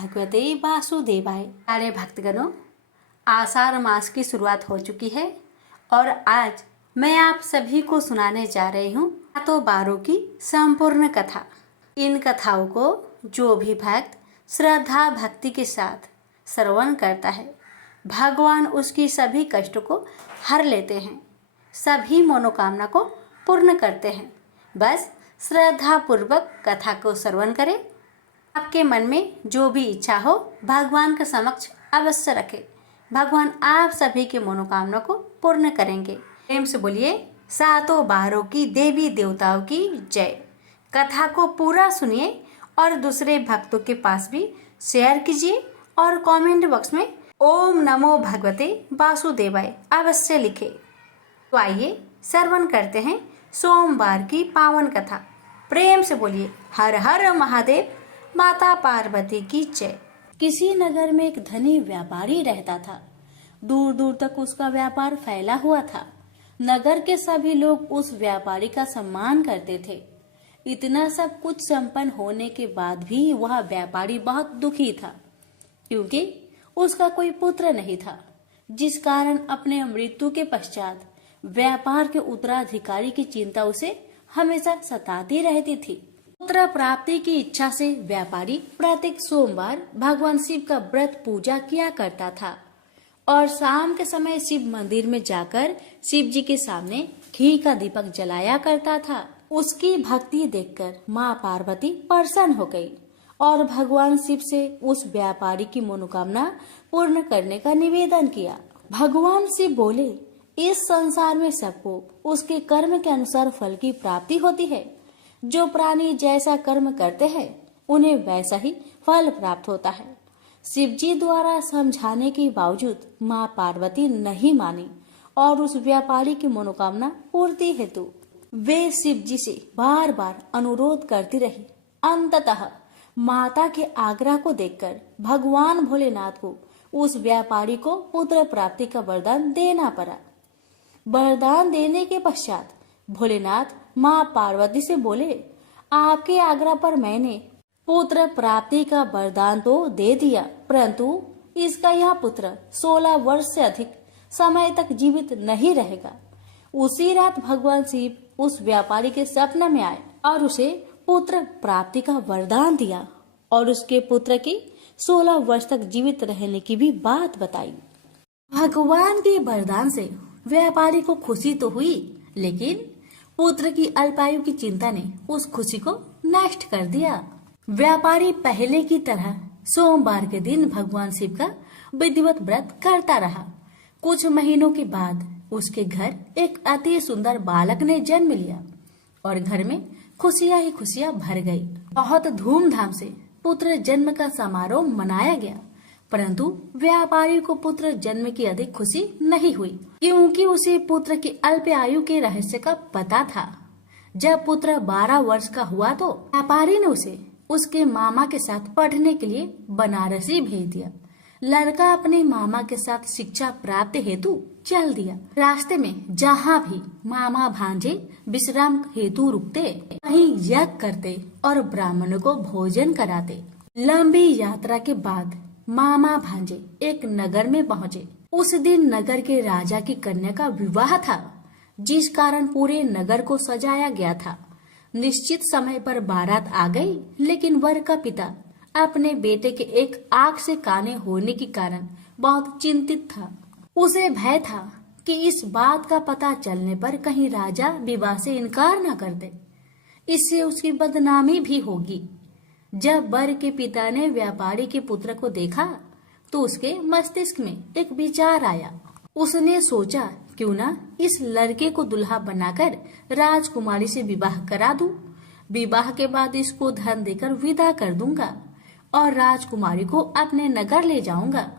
भगवते वासुदेवाय। प्यारे भक्तगणों, आषाढ़ मास की शुरुआत हो चुकी है और आज मैं आप सभी को सुनाने जा रही हूँ सातों बारों की संपूर्ण कथा। इन कथाओं को जो भी भक्त श्रद्धा भक्ति के साथ श्रवण करता है, भगवान उसकी सभी कष्टों को हर लेते हैं, सभी मनोकामना को पूर्ण करते हैं। बस श्रद्धा पूर्वक कथा को श्रवण करें। आपके मन में जो भी इच्छा हो भगवान के समक्ष अवश्य रखें। भगवान आप सभी के मनोकामना को पूर्ण करेंगे। प्रेम से बोलिए सातों बारों की देवी देवताओं की जय। कथा को पूरा सुनिए और दूसरे भक्तों के पास भी शेयर कीजिए और कमेंट बॉक्स में ओम नमो भगवते वासुदेवाय अवश्य लिखे। तो आइए श्रवण करते हैं सोमवार की पावन कथा। प्रेम से बोलिए हर हर महादेव, माता पार्वती की जय। किसी नगर में एक धनी व्यापारी रहता था। दूर दूर तक उसका व्यापार फैला हुआ था। नगर के सभी लोग उस व्यापारी का सम्मान करते थे। इतना सब कुछ संपन्न होने के बाद भी वह व्यापारी बहुत दुखी था, क्योंकि उसका कोई पुत्र नहीं था, जिस कारण अपने मृत्यु के पश्चात व्यापार के उत्तराधिकारी की चिंता उसे हमेशा सताती रहती थी। पुत्र प्राप्ति की इच्छा से व्यापारी प्रत्येक सोमवार भगवान शिव का व्रत पूजा किया करता था और शाम के समय शिव मंदिर में जाकर शिव जी के सामने घी का दीपक जलाया करता था। उसकी भक्ति देखकर माँ पार्वती प्रसन्न हो गई और भगवान शिव से उस व्यापारी की मनोकामना पूर्ण करने का निवेदन किया। भगवान शिव बोले, इस संसार में सबको उसके कर्म के अनुसार फल की प्राप्ति होती है। जो प्राणी जैसा कर्म करते हैं उन्हें वैसा ही फल प्राप्त होता है। शिव जी द्वारा समझाने के बावजूद माँ पार्वती नहीं मानी और उस व्यापारी की मनोकामना पूर्ति हेतु वे शिव जी से बार बार अनुरोध करती रही। अंततः माता के आग्रह को देखकर भगवान भोलेनाथ को उस व्यापारी को पुत्र प्राप्ति का वरदान देना पड़ा। वरदान देने के पश्चात भोलेनाथ माँ पार्वती से बोले, आपके आग्रह पर मैंने पुत्र प्राप्ति का वरदान तो दे दिया, परंतु इसका यह पुत्र 16 वर्ष से अधिक समय तक जीवित नहीं रहेगा। उसी रात भगवान शिव उस व्यापारी के सपने में आए और उसे पुत्र प्राप्ति का वरदान दिया और उसके पुत्र की 16 वर्ष तक जीवित रहने की भी बात बताई। भगवान के वरदान से व्यापारी को खुशी तो हुई, लेकिन पुत्र की अल्पायु की चिंता ने उस खुशी को नष्ट कर दिया। व्यापारी पहले की तरह सोमवार के दिन भगवान शिव का विधिवत व्रत करता रहा। कुछ महीनों के बाद उसके घर एक अति सुंदर बालक ने जन्म लिया और घर में खुशियां ही खुशियां भर गई। बहुत धूमधाम से पुत्र जन्म का समारोह मनाया गया, परंतु व्यापारी को पुत्र जन्म की अधिक खुशी नहीं हुई, क्योंकि उसे पुत्र की अल्प आयु के रहस्य का पता था। जब पुत्र 12 वर्ष का हुआ तो व्यापारी ने उसे उसके मामा के साथ पढ़ने के लिए बनारसी भेज दिया। लड़का अपने मामा के साथ शिक्षा प्राप्त हेतु चल दिया। रास्ते में जहाँ भी मामा भांजे विश्राम हेतु रुकते, वहीं यज्ञ करते और ब्राह्मणों को भोजन कराते। लंबी यात्रा के बाद मामा भांजे एक नगर में पहुँचे। उस दिन नगर के राजा की कन्या का विवाह था, जिस कारण पूरे नगर को सजाया गया था। निश्चित समय पर बारात आ गई, लेकिन वर का पिता अपने बेटे के एक आंख से काने होने के कारण बहुत चिंतित था। उसे भय था कि इस बात का पता चलने पर कहीं राजा विवाह से इनकार न कर दे, इससे उसकी बदनामी भी होगी। जब वर के पिता ने व्यापारी के पुत्र को देखा तो उसके मस्तिष्क में एक विचार आया। उसने सोचा, क्यों ना इस लड़के को दुल्हा बनाकर राजकुमारी से विवाह करा दूं। विवाह के बाद इसको धन देकर विदा कर दूंगा और राजकुमारी को अपने नगर ले जाऊंगा।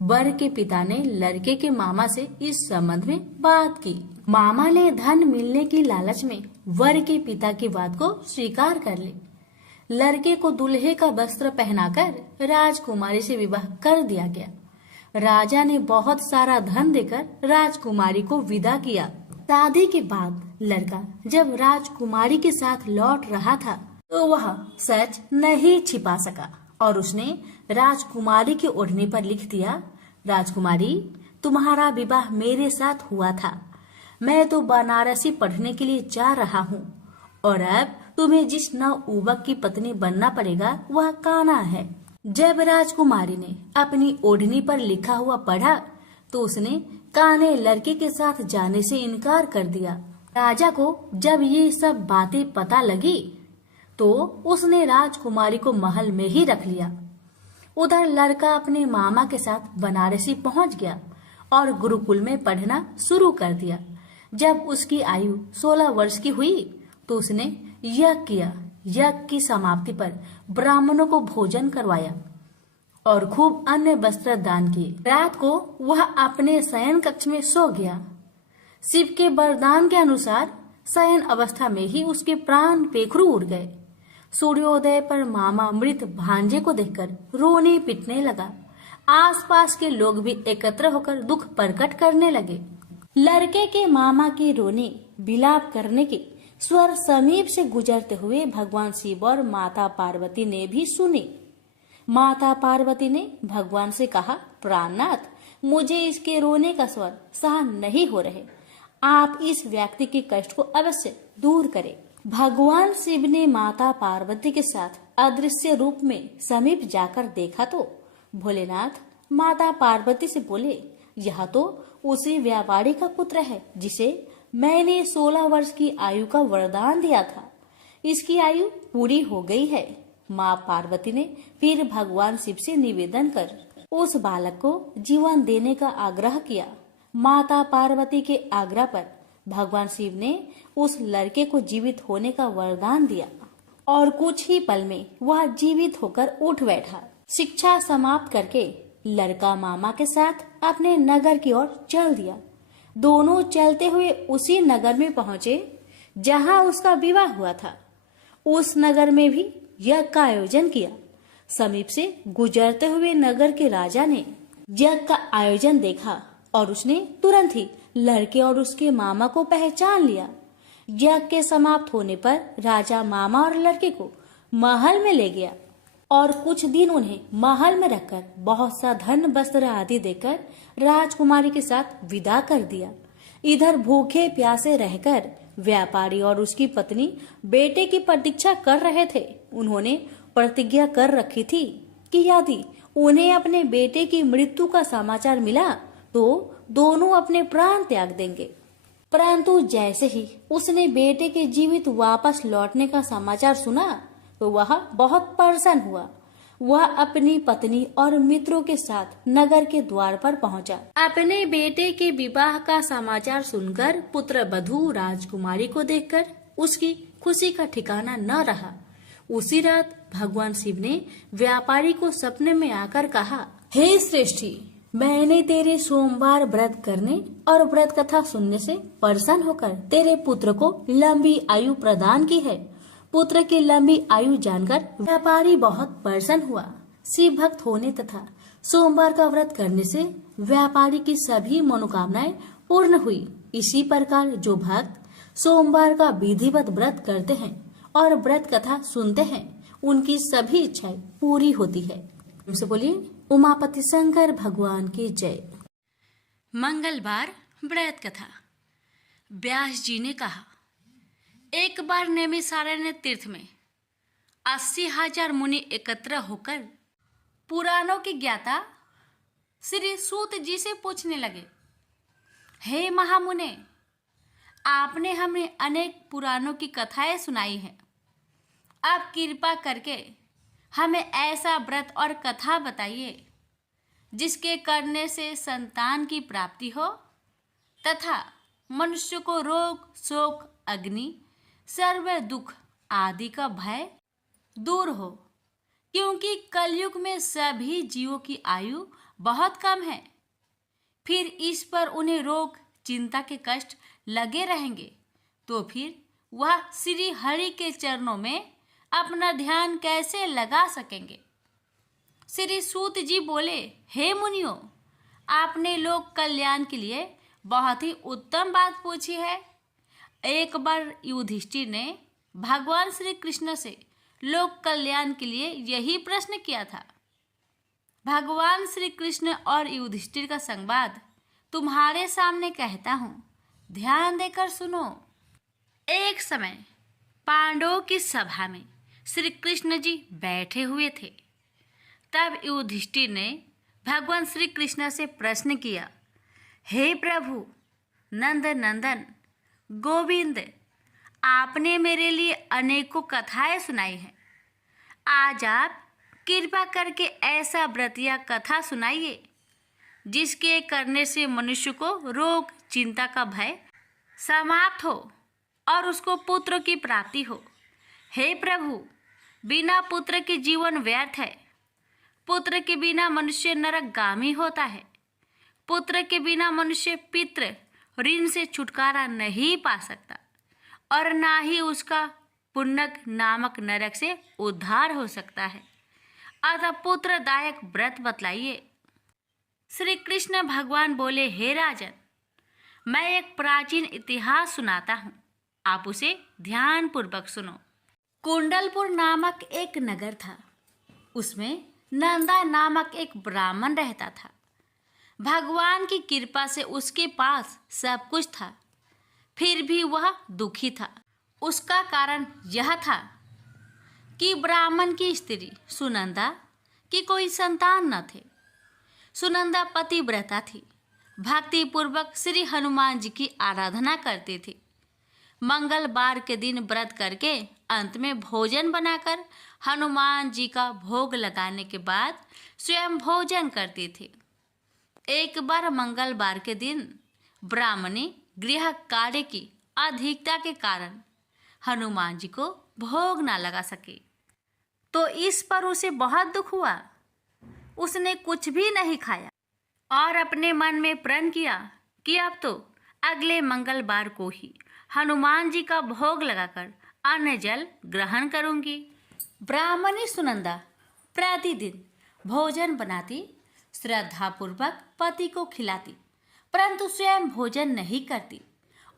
वर के पिता ने लड़के के मामा से इस संबंध में बात की। मामा ने धन मिलने की लालच में वर के पिता की बात को स्वीकार कर ली। लड़के को दूल्हे का वस्त्र पहनाकर राजकुमारी से विवाह कर दिया गया। राजा ने बहुत सारा धन देकर राजकुमारी को विदा किया। शादी के बाद लड़का जब राजकुमारी के साथ लौट रहा था तो वह सच नहीं छिपा सका और उसने राजकुमारी के ओढ़ने पर लिख दिया, राजकुमारी, तुम्हारा विवाह मेरे साथ हुआ था। मैं तो बनारसी पढ़ने के लिए जा रहा हूँ और अब तुम्हें जिस नवयुवक की पत्नी बनना पड़ेगा वह कान्हा है। जब राजकुमारी ने अपनी ओढ़नी पर लिखा हुआ पढ़ा तो उसने कान्हे लड़के के साथ जाने से इनकार कर दिया। राजा को जब ये सब बातें पता लगी तो उसने राजकुमारी को महल में ही रख लिया। उधर लड़का अपने मामा के साथ बनारसी पहुंच गया और गुरुकुल में पढ़ना शुरू कर दिया। जब उसकी आयु 16 वर्ष की हुई तो उसने यज्ञ किया। यज्ञ की समाप्ति पर ब्राह्मणों को भोजन करवाया और खूब अन्य वस्त्र दान किए। रात को वह अपने शयन कक्ष में सो गया। शिव के वरदान के अनुसार शयन अवस्था में ही उसके प्राण पेखरू उड़ गए। सूर्योदय पर मामा मृत भांजे को देखकर रोने पिटने लगा। आसपास के लोग भी एकत्र होकर दुख प्रकट करने लगे। लड़के के मामा के रोने विलाप करने के स्वर समीप से गुजरते हुए भगवान शिव और माता पार्वती ने भी सुने। माता पार्वती ने भगवान से कहा, प्राणनाथ, मुझे इसके रोने का स्वर सहन नहीं हो रहे, आप इस व्यक्ति के कष्ट को अवश्य दूर करें। भगवान शिव ने माता पार्वती के साथ अदृश्य रूप में समीप जाकर देखा तो भोलेनाथ माता पार्वती से बोले, यह तो उसी व्यापारी का पुत्र है जिसे मैंने 16 वर्ष की आयु का वरदान दिया था। इसकी आयु पूरी हो गई है। माँ पार्वती ने फिर भगवान शिव से निवेदन कर उस बालक को जीवन देने का आग्रह किया। माता पार्वती के आग्रह पर भगवान शिव ने उस लड़के को जीवित होने का वरदान दिया और कुछ ही पल में वह जीवित होकर उठ बैठा। शिक्षा समाप्त करके लड़का मामा के साथ अपने नगर की ओर चल दिया। दोनों चलते हुए उसी नगर में पहुंचे जहां उसका विवाह हुआ था। उस नगर में भी यज्ञ का आयोजन किया। समीप से गुजरते हुए नगर के राजा ने यज्ञ का आयोजन देखा और उसने तुरंत ही लड़के और उसके मामा को पहचान लिया। यज्ञ के समाप्त होने पर राजा मामा और लड़के को महल में ले गया और कुछ दिन उन्हें महल में रखकर बहुत सा धन वस्त्र आदि देकर राजकुमारी के साथ विदा कर दिया। इधर भूखे प्यासे रहकर व्यापारी और उसकी पत्नी बेटे की प्रतीक्षा कर रहे थे। उन्होंने प्रतिज्ञा कर रखी थी कि यदि उन्हें अपने बेटे की मृत्यु का समाचार मिला तो दोनों अपने प्राण त्याग देंगे। परंतु जैसे ही उसने बेटे के जीवित वापस लौटने का समाचार सुना तो वह बहुत परेशान हुआ। वह अपनी पत्नी और मित्रों के साथ नगर के द्वार पर पहुंचा। अपने बेटे के विवाह का समाचार सुनकर पुत्र वधू राजकुमारी को देखकर उसकी खुशी का ठिकाना न रहा। उसी रात भगवान शिव ने व्यापारी को सपने में आकर कहा, हे श्रेष्ठी, मैंने तेरे सोमवार व्रत करने और व्रत कथा सुनने से प्रसन्न होकर तेरे पुत्र को लंबी आयु प्रदान की है। पुत्र की लंबी आयु जानकर व्यापारी बहुत प्रसन्न हुआ। शिव भक्त होने तथा सोमवार का व्रत करने से व्यापारी की सभी मनोकामनाएं पूर्ण हुई। इसी प्रकार जो भक्त सोमवार का विधिवत व्रत करते हैं और व्रत कथा सुनते हैं उनकी सभी इच्छाएं पूरी होती है। उनसे बोलिए उमापति शंकर भगवान की जय। मंगलवार व्रत कथा। व्यास जी ने कहा, एक बार नैमिषारण्य तीर्थ में 80,000 मुनि एकत्र होकर पुराणों की ज्ञाता श्री सूत जी से पूछने लगे, हे महामुने, आपने हमें अनेक पुराणों की कथाएं सुनाई हैं। आप कृपा करके हमें ऐसा व्रत और कथा बताइए जिसके करने से संतान की प्राप्ति हो तथा मनुष्य को रोग, शोक, अग्नि, सर्व दुख आदि का भय दूर हो, क्योंकि कलयुग में सभी जीवों की आयु बहुत कम है। फिर इस पर उन्हें रोग, चिंता के कष्ट लगे रहेंगे तो फिर वह श्री हरि के चरणों में अपना ध्यान कैसे लगा सकेंगे। श्री सूत जी बोले, हे मुनियों, आपने लोक कल्याण के लिए बहुत ही उत्तम बात पूछी है। एक बार युधिष्ठिर ने भगवान श्री कृष्ण से लोक कल्याण के लिए यही प्रश्न किया था। भगवान श्री कृष्ण और युधिष्ठिर का संवाद तुम्हारे सामने कहता हूं, ध्यान देकर सुनो। एक समय पांडवों की सभा में श्री कृष्ण जी बैठे हुए थे। तब युधिष्ठिर ने भगवान श्री कृष्ण से प्रश्न किया, हे प्रभु नंद नंदन गोविंद, आपने मेरे लिए अनेकों कथाएं सुनाई हैं। आज आप कृपा करके ऐसा व्रत या कथा सुनाइए जिसके करने से मनुष्य को रोग चिंता का भय समाप्त हो और उसको पुत्र की प्राप्ति हो। हे प्रभु, बिना पुत्र के जीवन व्यर्थ है। पुत्र के बिना मनुष्य नरकगामी होता है। पुत्र के बिना मनुष्य पितृ ऋण से छुटकारा नहीं पा सकता और ना ही उसका पुण्यक नामक नरक से उद्धार हो सकता है। अतः पुत्रदायक व्रत बतलाइए। श्री कृष्ण भगवान बोले, हे राजन, मैं एक प्राचीन इतिहास सुनाता हूँ, आप उसे ध्यान पूर्वक सुनो। कुंडलपुर नामक एक नगर था। उसमें नंदा नामक एक ब्राह्मण रहता था। भगवान की कृपा से उसके पास सब कुछ था, फिर भी वह दुखी था। उसका कारण यह था कि ब्राह्मण की स्त्री सुनंदा की कोई संतान न थे। सुनंदा पतिव्रता थी, भक्ति पूर्वक श्री हनुमान जी की आराधना करती थी। मंगलवार के दिन व्रत करके अंत में भोजन बनाकर हनुमान जी का भोग लगाने के बाद स्वयं भोजन करती थी। एक बार मंगलवार के दिन ब्राह्मणी गृह कार्य की अधिकता के कारण हनुमान जी को भोग ना लगा सके, तो इस पर उसे बहुत दुख हुआ। उसने कुछ भी नहीं खाया और अपने मन में प्रण किया कि अब तो अगले मंगलवार को ही हनुमान जी का भोग लगाकर अन्न जल ग्रहण करूंगी। ब्राह्मणी सुनंदा प्रतिदिन भोजन बनाती, श्रद्धापूर्वक पति को खिलाती, परंतु स्वयं भोजन नहीं करती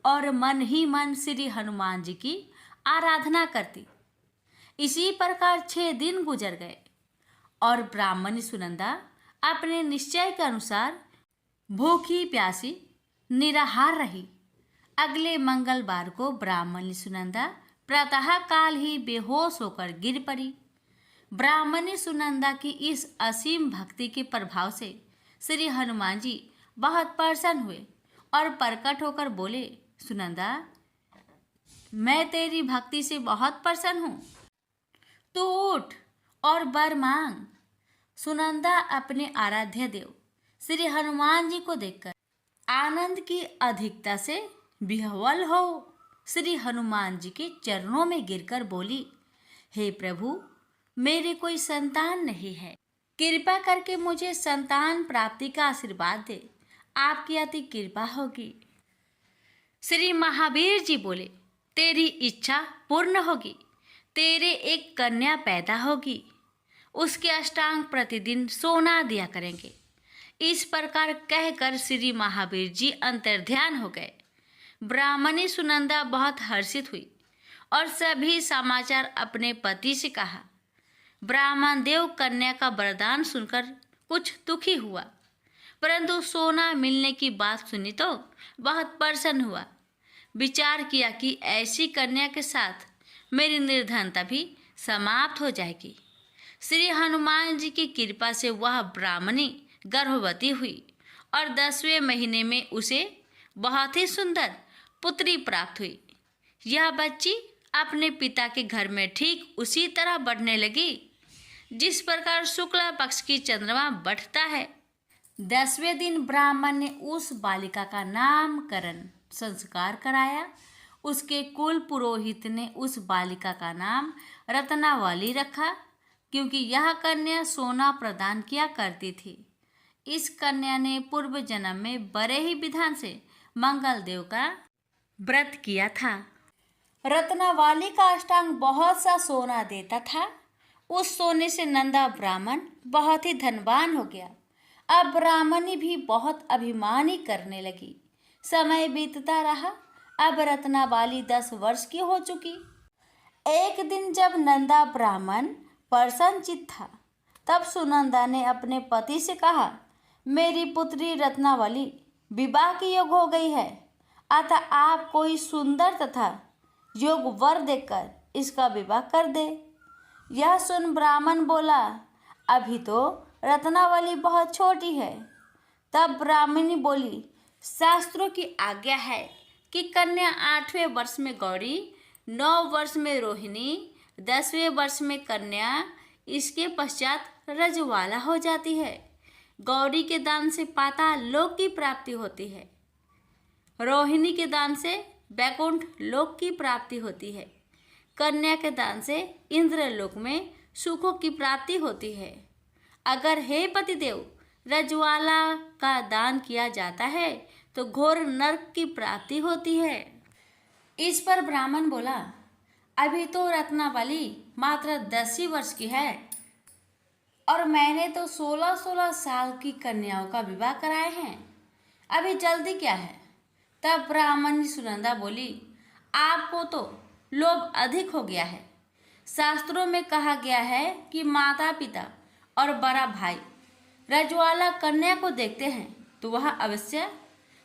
और मन ही मन श्री हनुमान जी की आराधना करती। इसी प्रकार 6 दिन गुजर गए और ब्राह्मणी सुनंदा अपने निश्चय के अनुसार भूखी प्यासी निराहार रही। अगले मंगलवार को ब्राह्मणी सुनंदा प्रातः काल ही बेहोश होकर गिर पड़ी। ब्राह्मणी सुनंदा की इस असीम भक्ति के प्रभाव से श्री हनुमान जी बहुत प्रसन्न हुए और प्रकट होकर बोले, सुनंदा, मैं तेरी भक्ति से बहुत प्रसन्न हूँ, तू उठ और वर मांग। सुनंदा अपने आराध्य देव श्री हनुमान जी को देखकर आनंद की अधिकता से विह्वल हो श्री हनुमान जी के चरणों में गिरकर बोली, हे प्रभु, मेरे कोई संतान नहीं है, कृपा करके मुझे संतान प्राप्ति का आशीर्वाद दे, आपकी अति कृपा होगी। श्री महावीर जी बोले, तेरी इच्छा पूर्ण होगी, तेरे एक कन्या पैदा होगी, उसके अष्टांग प्रतिदिन सोना दिया करेंगे। इस प्रकार कहकर श्री महावीर जी अंतर्ध्यान हो गए। ब्राह्मणी सुनंदा बहुत हर्षित हुई और सभी समाचार अपने पति से कहा। ब्राह्मण देव कन्या का वरदान सुनकर कुछ दुखी हुआ, परंतु सोना मिलने की बात सुनी तो बहुत प्रसन्न हुआ। विचार किया कि ऐसी कन्या के साथ मेरी निर्धनता भी समाप्त हो जाएगी। श्री हनुमान जी की कृपा से वह ब्राह्मणी गर्भवती हुई और 10वें महीने में उसे बहुत ही सुंदर पुत्री प्राप्त हुई। यह बच्ची अपने पिता के घर में ठीक उसी तरह बढ़ने लगी जिस प्रकार शुक्ला पक्ष की चंद्रमा बढ़ता है। 10वें दिन ब्राह्मण ने उस बालिका का नामकरण संस्कार कराया। उसके कुल पुरोहित ने उस बालिका का नाम रत्नावली रखा, क्योंकि यह कन्या सोना प्रदान किया करती थी। इस कन्या ने पूर्व जन्म में बड़े ही विधान से मंगल देव का व्रत किया था। रत्नावली का अष्टांग बहुत सा सोना देता था। उस सोने से नंदा ब्राह्मण बहुत ही धनवान हो गया। अब ब्राह्मणी भी बहुत अभिमानी करने लगी। समय बीतता रहा। अब रत्नावली 10 वर्ष की हो चुकी। एक दिन जब नंदा ब्राह्मण प्रसन्नचित्त था, तब सुनंदा ने अपने पति से कहा, मेरी पुत्री रत्नावली विवाह की योग हो गई है, अतः आप कोई सुंदर तथा योग वर देकर इसका विवाह कर दे। यह सुन ब्राह्मण बोला, अभी तो रत्नावली बहुत छोटी है। तब ब्राह्मणी बोली, शास्त्रों की आज्ञा है कि कन्या 8वें वर्ष में गौरी, 9 वर्ष में रोहिणी, 10वें वर्ष में कन्या, इसके पश्चात रजवाला हो जाती है। गौरी के दान से पाताल लोक की प्राप्ति होती है, रोहिणी के दान से वैकुंठ लोक की प्राप्ति होती है, कन्या के दान से इंद्रलोक में सुखों की प्राप्ति होती है। अगर हे पतिदेव रजवाला का दान किया जाता है तो घोर नरक की प्राप्ति होती है। इस पर ब्राह्मण बोला, अभी तो रत्नावली मात्र 10 ही वर्ष की है और मैंने तो 16-16 साल की कन्याओं का विवाह कराए हैं, अभी जल्दी क्या है। तब ब्राह्मणी सुनंदा बोली, आपको तो लोभ अधिक हो गया है। शास्त्रों में कहा गया है कि माता पिता और बड़ा भाई रजवाला कन्या को देखते हैं तो वह अवश्य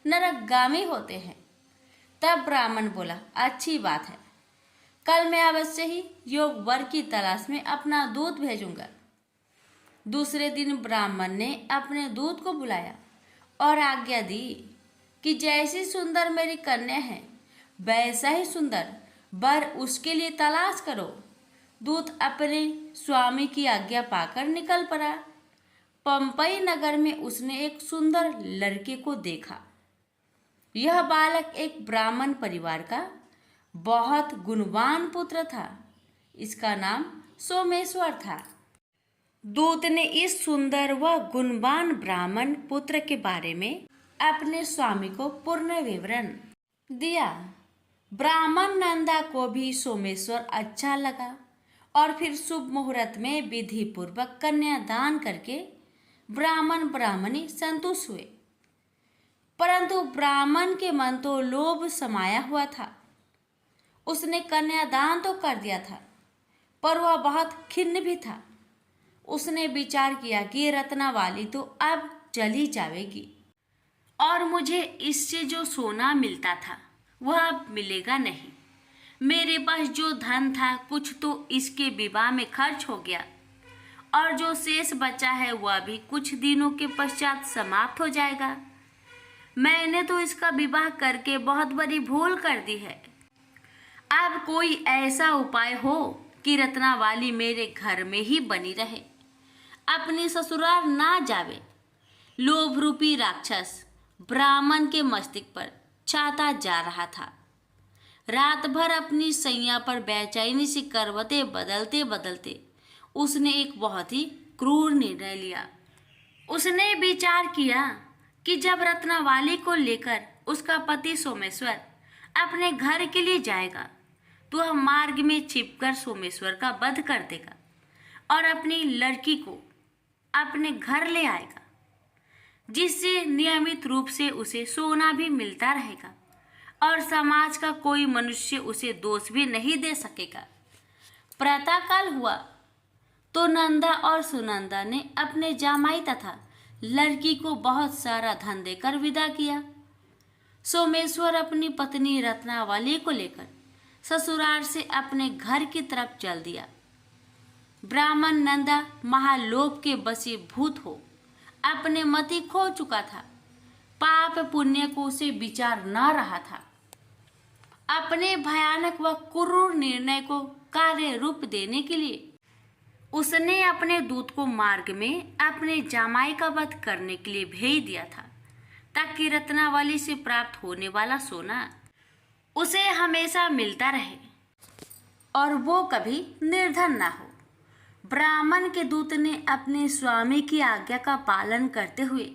नरकगामी होते हैं। तब ब्राह्मण बोला, अच्छी बात है, कल मैं अवश्य ही योग वर की तलाश में अपना दूत भेजूंगा। दूसरे दिन ब्राह्मण ने अपने दूत को बुलाया और आज्ञा दी कि जैसी सुंदर मेरी कन्या है वैसा ही सुंदर वर उसके लिए तलाश करो। दूत अपने स्वामी की आज्ञा पाकर निकल पड़ा। पंपई नगर में उसने एक सुंदर लड़के को देखा। यह बालक एक ब्राह्मण परिवार का बहुत गुणवान पुत्र था। इसका नाम सोमेश्वर था। दूत ने इस सुंदर व गुणवान ब्राह्मण पुत्र के बारे में अपने स्वामी को पूर्ण विवरण दिया। ब्राह्मण नंदा को भी सोमेश्वर अच्छा लगा और फिर शुभ मुहूर्त में विधि पूर्वक कन्यादान करके ब्राह्मण ब्राह्मणी संतुष्ट हुए। परंतु ब्राह्मण के मन तो लोभ समाया हुआ था। उसने कन्यादान तो कर दिया था, पर वह बहुत खिन्न भी था। उसने विचार किया कि रत्नावली तो अब चली जाएगी और मुझे इससे जो सोना मिलता था वह अब मिलेगा नहीं। मेरे पास जो धन था कुछ तो इसके विवाह में खर्च हो गया और जो शेष बचा है वह भी कुछ दिनों के पश्चात समाप्त हो जाएगा। मैंने तो इसका विवाह करके बहुत बड़ी भूल कर दी है। अब कोई ऐसा उपाय हो कि रत्नावली मेरे घर में ही बनी रहे, अपनी ससुराल ना जावे। लोभ रूपी राक्षस ब्राह्मण के मस्तिष्क पर छाता जा रहा था। रात भर अपनी सैया पर बेचैनी से करवटें बदलते बदलते उसने एक बहुत ही क्रूर निर्णय लिया। उसने विचार किया कि जब रत्नावली को लेकर उसका पति सोमेश्वर अपने घर के लिए जाएगा तो वह मार्ग में छिपकर सोमेश्वर का वध कर देगा और अपनी लड़की को अपने घर ले आएगा, जिससे नियमित रूप से उसे सोना भी मिलता रहेगा और समाज का कोई मनुष्य उसे दोष भी नहीं दे सकेगा। प्रातःकाल हुआ तो नंदा और सुनंदा ने अपने जामाई तथा लड़की को बहुत सारा धन देकर विदा किया। सोमेश्वर अपनी पत्नी रत्नावली को लेकर ससुराल से अपने घर की तरफ चल दिया। ब्राह्मण नंदा महालोभ के वशीभूत हो अपने मति खो चुका था। पाप पुण्य को उसे विचार न रहा था। अपने भयानक व क्रूर निर्णय को कार्य रूप देने के लिए उसने अपने दूत को मार्ग में अपने जामाई का वध करने के लिए भेज दिया था, ताकि रत्नावली से प्राप्त होने वाला सोना उसे हमेशा मिलता रहे और वो कभी निर्धन ना हो। ब्राह्मण के दूत ने अपने स्वामी की आज्ञा का पालन करते हुए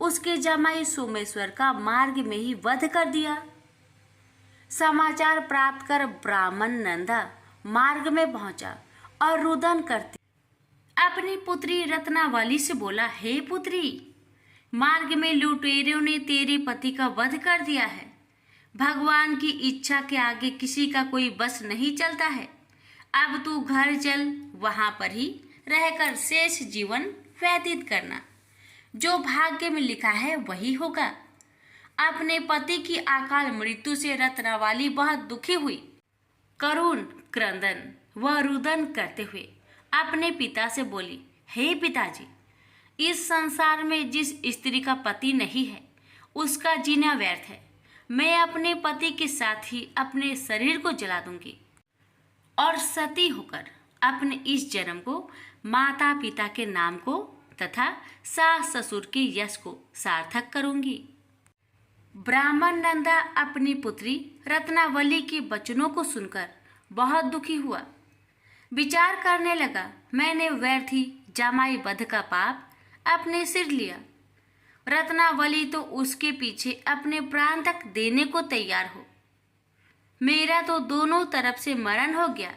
उसके जमाई सोमेश्वर का मार्ग में ही वध कर दिया। समाचार प्राप्त कर ब्राह्मण नंदा मार्ग में पहुंचा और रुदन करते अपनी पुत्री रत्नावली से बोला, हे पुत्री, मार्ग में लुटेरों ने तेरे पति का वध कर दिया है। भगवान की इच्छा के आगे किसी का कोई बस नहीं चलता है। अब तू घर चल, वहां पर ही रहकर शेष जीवन व्यतीत करना। जो भाग्य में लिखा है वही होगा। अपने पति की अकाल मृत्यु से रत्नावली बहुत दुखी हुई। करुण क्रंदन व रुदन करते हुए अपने पिता से बोली, हे पिताजी, इस संसार में जिस स्त्री का पति नहीं है उसका जीना व्यर्थ है। मैं अपने पति के साथ ही अपने शरीर को जला दूंगी और सती होकर अपने इस जन्म को, माता पिता के नाम को तथा सास ससुर के यश को सार्थक करूंगी। ब्राह्मण नंदा अपनी पुत्री रत्नावली के वचनों को सुनकर बहुत दुखी हुआ। विचार करने लगा, मैंने व्यर्थ ही जमाई वध का पाप अपने सिर लिया। रत्नावली तो उसके पीछे अपने प्राण तक देने को तैयार हो। मेरा तो दोनों तरफ से मरण हो गया।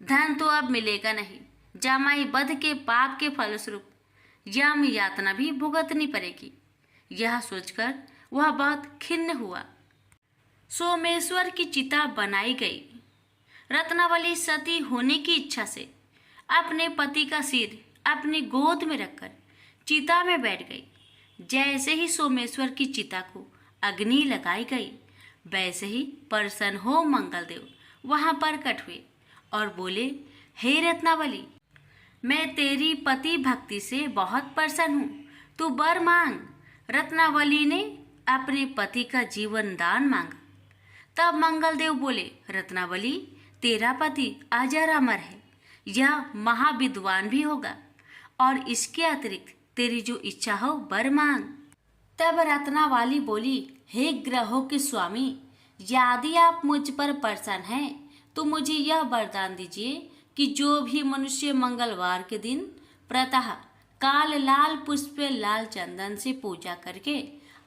धन तो अब मिलेगा नहीं। जमाई वध के पाप के फलस्वरूप यम यातना भी भुगतनी पड़ेगी। यह सोचकर वह बहुत खिन्न हुआ। सोमेश्वर की चिता बनाई गई। रत्नावली सती होने की इच्छा से अपने पति का सिर अपनी गोद में रखकर चिता में बैठ गई। जैसे ही सोमेश्वर की चिता को अग्नि लगाई गई, वैसे ही प्रसन्न हो मंगलदेव वहां प्रकट हुए और बोले, हे रत्नावली, मैं तेरी पति भक्ति से बहुत प्रसन्न हूँ, तू वर मांग। रत्नावली ने अपने पति का जीवन दान मांगा। तब मंगलदेव बोले, रत्नावली, तेरा पति अजर अमर है, यह महाविद्वान भी होगा और इसके अतिरिक्त तेरी जो इच्छा हो वर मांग। तब रत्नावली बोली, हे ग्रहों के स्वामी, यदि आप मुझ पर प्रसन्न हैं तो मुझे यह वरदान दीजिए कि जो भी मनुष्य मंगलवार के दिन प्रातः काल लाल पुष्प लाल चंदन से पूजा करके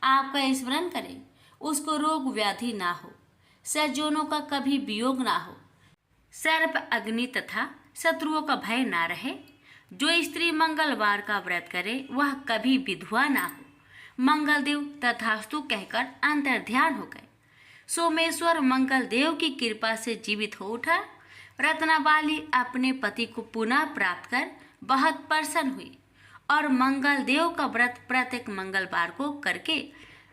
आपका स्मरण करे, उसको रोग व्याधि ना हो, सज्जनों का कभी वियोग ना हो, सर्प अग्नि तथा शत्रुओं का भय ना रहे। जो स्त्री मंगलवार का व्रत करे वह कभी विधवा ना हो। मंगलदेव तथास्तु कहकर अंतर्ध्यान हो गए। सोमेश्वर मंगलदेव की कृपा से जीवित हो उठा। रत्नावली अपने पति को पुनः प्राप्त कर बहुत प्रसन्न हुई और मंगलदेव का व्रत प्रत्येक मंगलवार को करके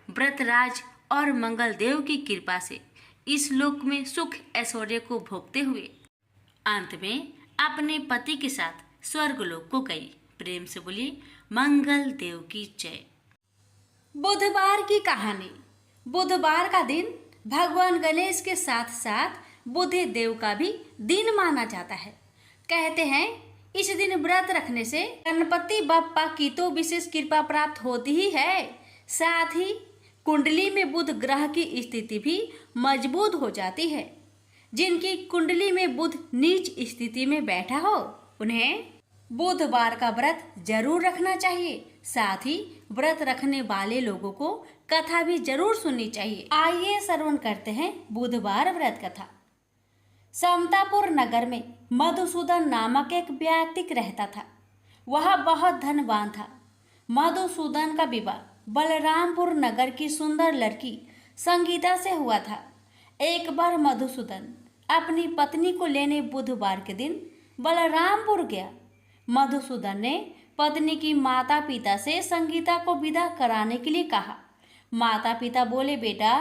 व्रतराज और मंगलदेव की कृपा से इस लोक में सुख ऐश्वर्य को भोगते हुए अंत में अपने पति के साथ स्वर्गलोक को गई। प्रेम से बोली, मंगल देव की जय। बुधवार की कहानी। बुधवार का दिन भगवान गणेश के साथ साथ बुध देव का भी दिन माना जाता है। कहते हैं इस दिन व्रत रखने से गणपति बप्पा की तो विशेष कृपा प्राप्त होती ही है, साथ ही कुंडली में बुध ग्रह की स्थिति भी मजबूत हो जाती है। जिनकी कुंडली में बुध नीच स्थिति में बैठा हो उन्हें बुधवार का व्रत जरूर रखना चाहिए। साथ ही व्रत रखने वाले लोगों को कथा भी जरूर सुननी चाहिए। आइए श्रवण करते हैं बुधवार व्रत कथा। समतापुर नगर में मधुसूदन नामक एक व्यक्ति रहता था। वह बहुत धनवान था। मधुसूदन का विवाह बलरामपुर नगर की सुंदर लड़की संगीता से हुआ था। एक बार मधुसूदन अपनी पत्नी को लेने बुधवार के दिन बलरामपुर गया। मधुसूदन ने पत्नी की माता पिता से संगीता को विदा कराने के लिए कहा। माता पिता बोले, बेटा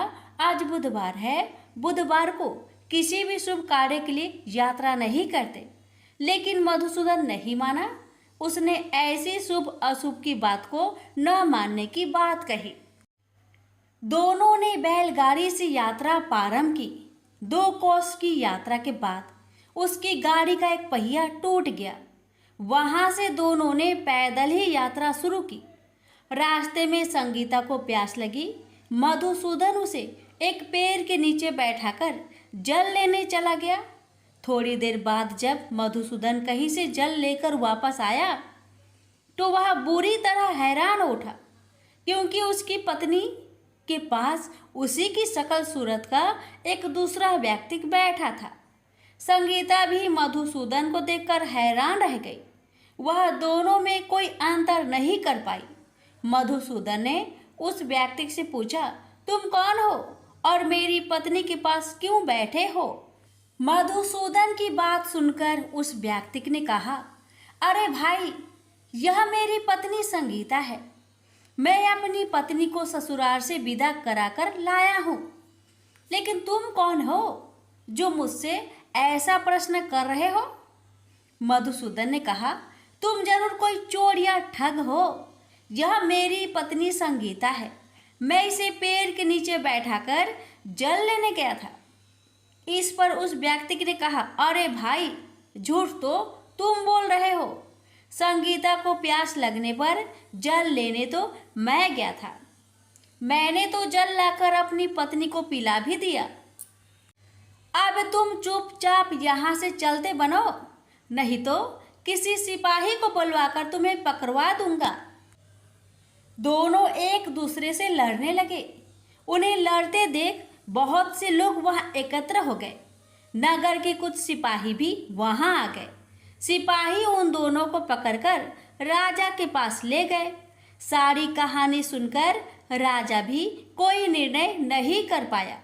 आज बुधवार है, बुधवार को किसी भी शुभ कार्य के लिए यात्रा नहीं करते। लेकिन मधुसूदन नहीं माना। उसने ऐसी शुभ अशुभ की बात को न मानने की बात कही। दोनों ने बैलगाड़ी से यात्रा प्रारंभ की। 2 कोस की यात्रा के बाद उसकी गाड़ी का एक पहिया टूट गया। वहां से दोनों ने पैदल ही यात्रा शुरू की। रास्ते में संगीता को प्यास लगी। मधुसूदन उसे एक पेड़ के नीचे बैठाकर जल लेने चला गया। थोड़ी देर बाद जब मधुसूदन कहीं से जल लेकर वापस आया तो वह बुरी तरह हैरान उठा, क्योंकि उसकी पत्नी के पास उसी की शकल सूरत का एक दूसरा व्यक्ति बैठा था। संगीता भी मधुसूदन को देखकर हैरान रह गई। वह दोनों में कोई अंतर नहीं कर पाई। मधुसूदन ने उस व्यक्ति से पूछा, तुम कौन हो और मेरी पत्नी के पास क्यों बैठे हो? मधुसूदन की बात सुनकर उस व्यक्ति ने कहा, अरे भाई, यह मेरी पत्नी संगीता है। मैं अपनी पत्नी को ससुराल से विदा कराकर लाया हूँ। लेकिन तुम कौन हो जो मुझसे ऐसा प्रश्न कर रहे हो? मधुसूदन ने कहा, तुम जरूर कोई चोर या ठग हो। यह मेरी पत्नी संगीता है। मैं इसे पेड़ के नीचे बैठाकर जल लेने गया था। इस पर उस व्यक्ति ने कहा, अरे भाई, झूठ तो तुम बोल रहे हो। संगीता को प्यास लगने पर जल लेने तो मैं गया था। मैंने तो जल लाकर अपनी पत्नी को पिला भी दिया। अब तुम चुपचाप यहाँ से चलते बनो, नहीं तो किसी सिपाही को बुलवाकर तुम्हें पकड़वा दूंगा। दोनों एक दूसरे से लड़ने लगे। उन्हें लड़ते देख बहुत से लोग वहां एकत्र हो गए। नगर के कुछ सिपाही भी वहां आ गए। सिपाही उन दोनों को पकड़कर राजा के पास ले गए। सारी कहानी सुनकर राजा भी कोई निर्णय नहीं कर पाया।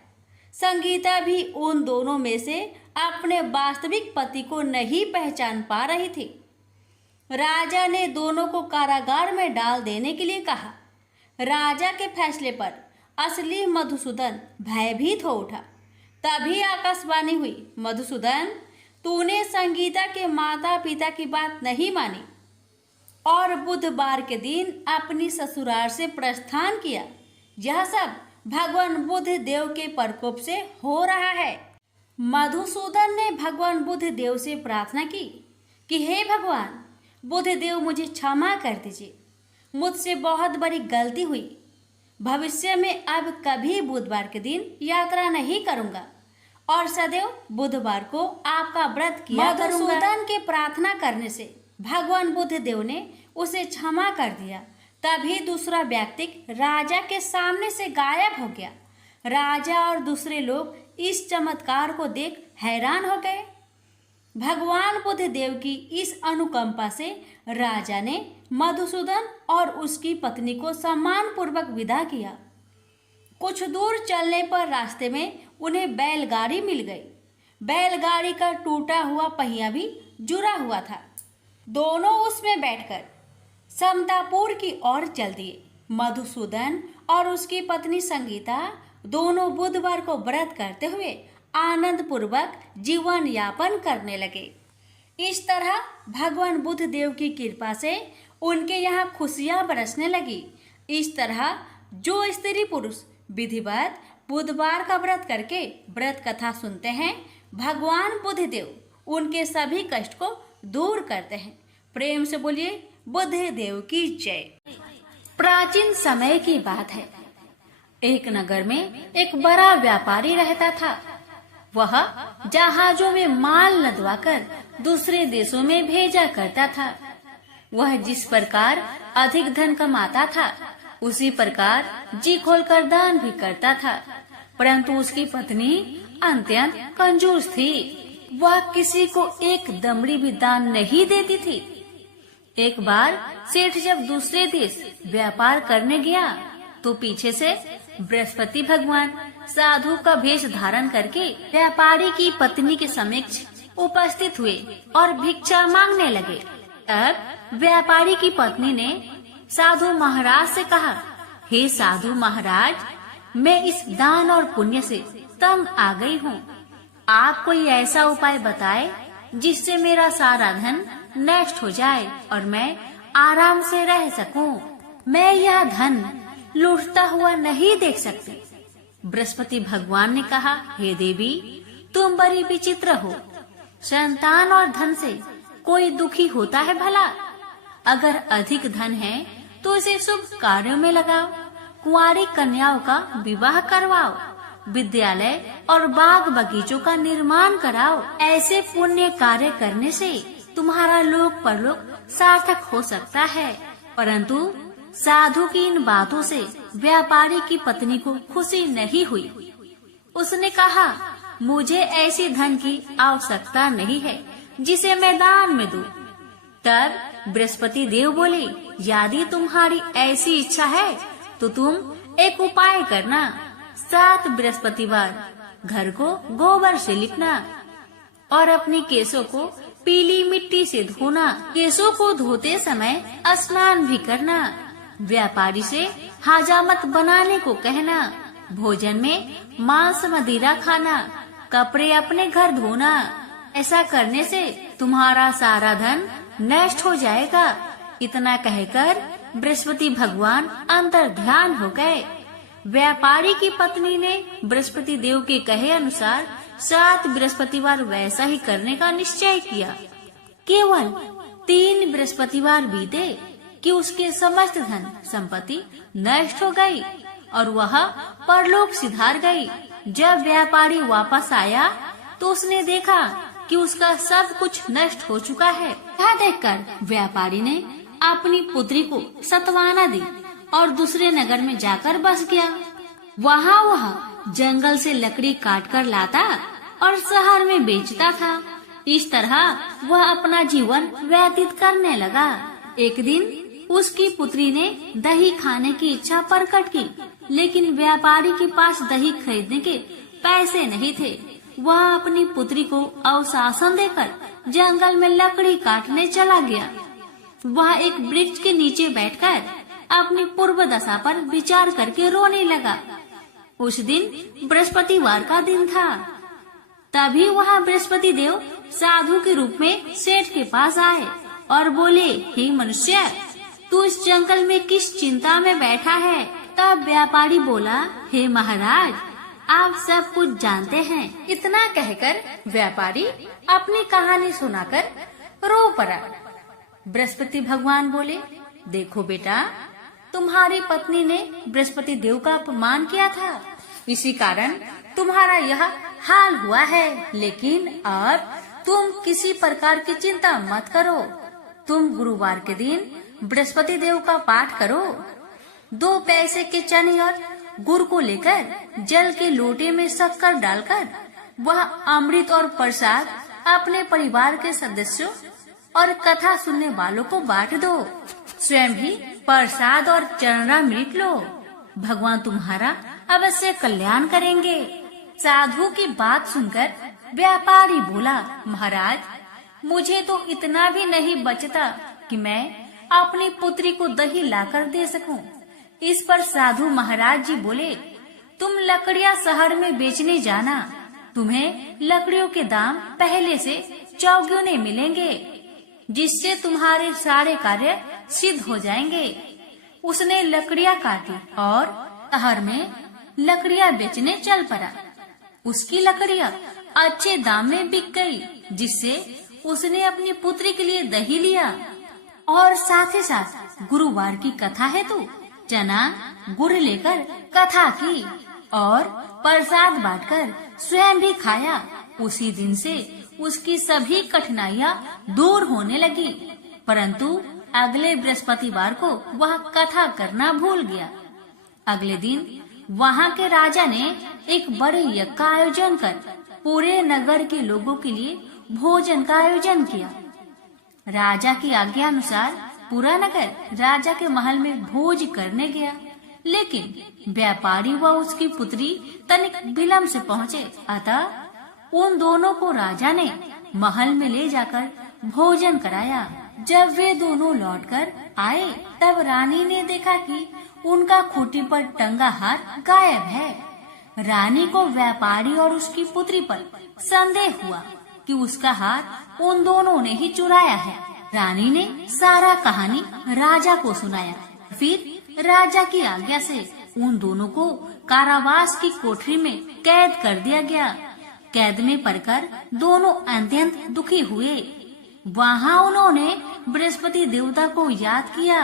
संगीता भी उन दोनों में से अपने वास्तविक पति को नहीं पहचान पा रही थी। राजा ने दोनों को कारागार में डाल देने के लिए कहा। राजा के फैसले पर असली मधुसूदन भयभीत हो उठा। तभी आकाशवाणी हुई, मधुसूदन, तूने संगीता के माता पिता की बात नहीं मानी और बुधवार के दिन अपनी ससुराल से प्रस्थान किया। यह सब भगवान बुद्ध देव के प्रकोप से हो रहा है। मधुसूदन ने भगवान बुद्ध देव से प्रार्थना की कि हे भगवान बुद्ध देव, मुझे क्षमा कर दीजिए। मुझसे बहुत बड़ी गलती हुई। भविष्य में अब कभी बुधवार के दिन यात्रा नहीं करूंगा और सदैव बुधवार को आपका व्रत किया करूंगा। मधुसूदन के प्रार्थना करने से भगवान बुद्ध देव ने उसे क्षमा कर दिया। तभी दूसरा व्यक्ति राजा के सामने से गायब हो गया। राजा और दूसरे लोग इस चमत्कार को देख हैरान हो गए। भगवान बुद्ध देव की इस अनुकंपा से राजा ने मधुसूदन और उसकी पत्नी को सम्मान पूर्वक विदा किया। कुछ दूर चलने पर रास्ते में उन्हें बैलगाड़ी मिल गई। बैलगाड़ी का टूटा हुआ पहिया भी जुड़ा हुआ था। दोनों उसमें बैठकर समतापुर की ओर चल दिए। मधुसूदन और उसकी पत्नी संगीता दोनों बुधवार को व्रत करते हुए आनंद पूर्वक जीवन यापन करने लगे। इस तरह भगवान बुद्ध देव की कृपा से उनके यहाँ खुशियाँ बरसने लगी। इस तरह जो स्त्री पुरुष विधिवत बुधवार का व्रत करके व्रत कथा सुनते हैं, भगवान बुद्ध देव उनके सभी कष्ट को दूर करते हैं। प्रेम से बोलिए, बुद्ध देव की जय। प्राचीन समय की बात है। एक नगर में एक बड़ा व्यापारी रहता था। वह जहाजों में माल लदवाकर दूसरे देशों में भेजा करता था। वह जिस प्रकार अधिक धन कमाता था, उसी प्रकार जी खोलकर दान भी करता था। परंतु उसकी पत्नी अत्यंत कंजूस थी। वह किसी को एक दमड़ी भी दान नहीं देती थी। एक बार सेठ जब दूसरे देश व्यापार करने गया तो पीछे से बृहस्पति भगवान साधु का वेश धारण करके व्यापारी की पत्नी के समक्ष उपस्थित हुए और भिक्षा मांगने लगे। तब व्यापारी की पत्नी ने साधु महाराज से कहा, हे साधु महाराज, मैं इस दान और पुण्य से तंग आ गई हूँ। आप कोई ऐसा उपाय बताए जिससे मेरा सारा धन नष्ट हो जाए और मैं आराम से रह सकूं। मैं यह धन लूटता हुआ नहीं देख सकती। बृहस्पति भगवान ने कहा, हे देवी, तुम बड़ी विचित्र हो। संतान और धन से कोई दुखी होता है भला? अगर अधिक धन है तो इसे शुभ कार्यों में लगाओ। कुंवारी कन्याओं का विवाह करवाओ। विद्यालय और बाग बगीचों का निर्माण कराओ। ऐसे पुण्य कार्य करने से तुम्हारा लोक परलोक सार्थक हो सकता है। परंतु साधु की इन बातों से व्यापारी की पत्नी को खुशी नहीं हुई। उसने कहा, मुझे ऐसी धन की आवश्यकता नहीं है जिसे मैं दान में दूं। तब बृहस्पति देव बोले, यदि तुम्हारी ऐसी इच्छा है तो तुम एक उपाय करना। 7 बृहस्पतिवार घर को गोबर से लिपना और अपने केसों को पीली मिट्टी से धोना। केसों को धोते समय स्नान भी करना। व्यापारी से हजामत बनाने को कहना। भोजन में मांस मदिरा खाना। कपड़े अपने घर धोना। ऐसा करने से तुम्हारा सारा धन नष्ट हो जाएगा। इतना कहकर बृहस्पति भगवान अंतर ध्यान हो गए। व्यापारी की पत्नी ने बृहस्पति देव के कहे अनुसार 7 बृहस्पतिवार वैसा ही करने का निश्चय किया। केवल 3 बृहस्पतिवार बीते कि उसके समस्त धन संपत्ति नष्ट हो गई और वह परलोक सिधार गई। जब व्यापारी वापस आया तो उसने देखा कि उसका सब कुछ नष्ट हो चुका है। यह देखकर व्यापारी ने अपनी पुत्री को सत्वाना दी और दूसरे नगर में जाकर बस गया। वहाँ वह जंगल से लकड़ी काट कर लाता और शहर में बेचता था। इस तरह वह अपना जीवन व्यतीत करने लगा। एक दिन उसकी पुत्री ने दही खाने की इच्छा प्रकट की, लेकिन व्यापारी के पास दही खरीदने के पैसे नहीं थे। वह अपनी पुत्री को अवशासन देकर जंगल में लकड़ी काटने चला गया। वह एक वृक्ष के नीचे बैठकर अपनी पूर्व दशा पर विचार करके रोने लगा। उस दिन बृहस्पतिवार का दिन था। तभी वहाँ बृहस्पति देव साधु के रूप में सेठ के पास आए और बोले, हे मनुष्य, तू इस जंगल में किस चिंता में बैठा है? तब व्यापारी बोला, हे महाराज, आप सब कुछ जानते हैं। इतना कहकर व्यापारी अपनी कहानी सुनाकर रो पड़ा। बृहस्पति भगवान बोले, देखो बेटा, तुम्हारी पत्नी ने बृहस्पति देव का अपमान किया था, इसी कारण तुम्हारा यह हाल हुआ है। लेकिन अब तुम किसी प्रकार की चिंता मत करो। तुम गुरुवार के दिन बृहस्पति देव का पाठ करो। 2 पैसे के चने और गुड़ को लेकर जल के लोटे में शक्कर डालकर वह अमृत और प्रसाद अपने परिवार के सदस्यों और कथा सुनने वालों को बांट दो। स्वयं भी प्रसाद और चरणामृत लो। भगवान तुम्हारा अवश्य कल्याण करेंगे। साधु की बात सुनकर व्यापारी बोला, महाराज, मुझे तो इतना भी नहीं बचता कि मैं अपनी पुत्री को दही लाकर दे सकूं। इस पर साधु महाराज जी बोले, तुम लकड़ियां शहर में बेचने जाना। तुम्हें लकड़ियों के दाम पहले से चौगुने मिलेंगे, जिससे तुम्हारे सारे कार्य सिद्ध हो जाएंगे। उसने लकड़ियां काटी और शहर में लकड़ियां बेचने चल पड़ा। उसकी लकड़ियां अच्छे दाम में बिक गई, जिससे उसने अपनी पुत्री के लिए दही लिया और साथ ही साथ गुरुवार की कथा हेतु चना गुड़ लेकर कथा की और प्रसाद बांटकर स्वयं भी खाया। उसी दिन से उसकी सभी कठिनाइयां दूर होने लगी, परंतु अगले बृहस्पतिवार को वह कथा करना भूल गया। अगले दिन वहाँ के राजा ने एक बड़े यज्ञ का आयोजन कर पूरे नगर के लोगों के लिए भोजन का आयोजन किया। राजा की आज्ञा अनुसार पूरा नगर राजा के महल में भोज करने गया, लेकिन व्यापारी व उसकी पुत्री तनिक विलंब से पहुँचे। अतः उन दोनों को राजा ने महल में ले जाकर भोजन कराया। जब वे दोनों लौटकर आए, तब रानी ने देखा कि उनका खूंटी पर टंगा हार गायब है। रानी को व्यापारी और उसकी पुत्री पर संदेह हुआ कि उसका हार उन दोनों ने ही चुराया है। रानी ने सारा कहानी राजा को सुनाया। फिर राजा की आज्ञा से उन दोनों को कारावास की कोठरी में कैद कर दिया गया। कैद में पड़कर दोनों अत्यंत दुखी हुए। वहाँ उन्होंने बृहस्पति देवता को याद किया।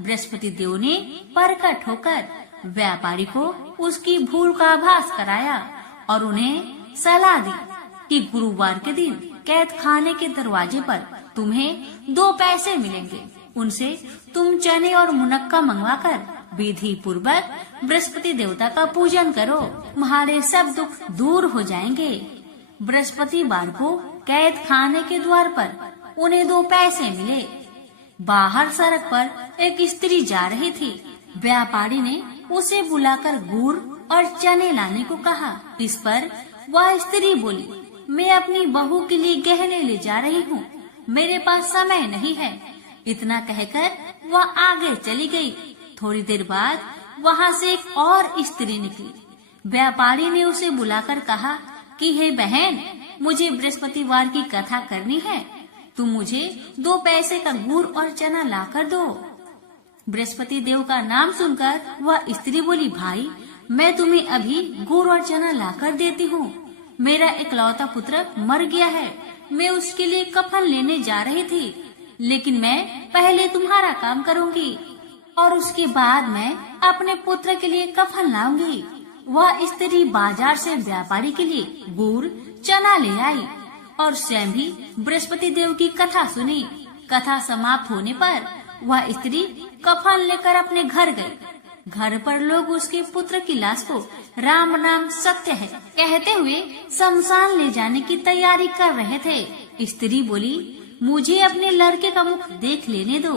बृहस्पति देव ने प्रकट होकर व्यापारी को उसकी भूल का आभास कराया और उन्हें सलाह दी कि गुरुवार के दिन कैद खाने के दरवाजे पर तुम्हें 2 पैसे मिलेंगे। उनसे तुम चने और मुनक्का मंगवाकर विधि पूर्वक बृहस्पति देवता का पूजन करो। तुम्हारे सब दुख दूर हो जाएंगे। बृहस्पतिवार को कैद खाने के द्वार पर उन्हें 2 पैसे मिले। बाहर सड़क पर एक स्त्री जा रही थी। व्यापारी ने उसे बुलाकर गुड़ और चने लाने को कहा। इस पर वह स्त्री बोली, मैं अपनी बहू के लिए गहने ले जा रही हूँ, मेरे पास समय नहीं है। इतना कहकर वह आगे चली गई। थोड़ी देर बाद वहाँ से एक और स्त्री निकली। व्यापारी ने उसे बुलाकर कहा कि हे बहन, मुझे बृहस्पतिवार की कथा करनी है, तुम मुझे 2 पैसे का गुड़ और चना लाकर दो। बृहस्पति देव का नाम सुनकर वह स्त्री बोली, भाई मैं तुम्हें अभी गुड़ और चना लाकर देती हूँ। मेरा इकलौता पुत्र मर गया है, मैं उसके लिए कफन लेने जा रही थी, लेकिन मैं पहले तुम्हारा काम करूँगी और उसके बाद मैं अपने पुत्र के लिए कफन लाऊंगी। वह स्त्री बाजार से व्यापारी के लिए गुड़ चना ले आई और स्वयं भी बृहस्पति देव की कथा सुनी। कथा समाप्त होने पर वह स्त्री कफन लेकर अपने घर गई। घर पर लोग उसके पुत्र की लाश को राम नाम सत्य है कहते हुए शमशान ले जाने की तैयारी कर रहे थे। स्त्री बोली, मुझे अपने लड़के का मुख देख लेने दो।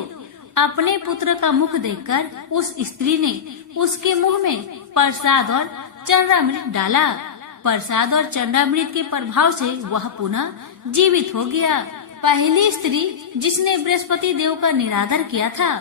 अपने पुत्र का मुख देखकर उस स्त्री ने उसके मुंह में प्रसाद और चंद्रामृत डाला। प्रसाद और चंद्रामृत के प्रभाव से वह पुनः जीवित हो गया। पहली स्त्री जिसने बृहस्पति देव का निरादर किया था,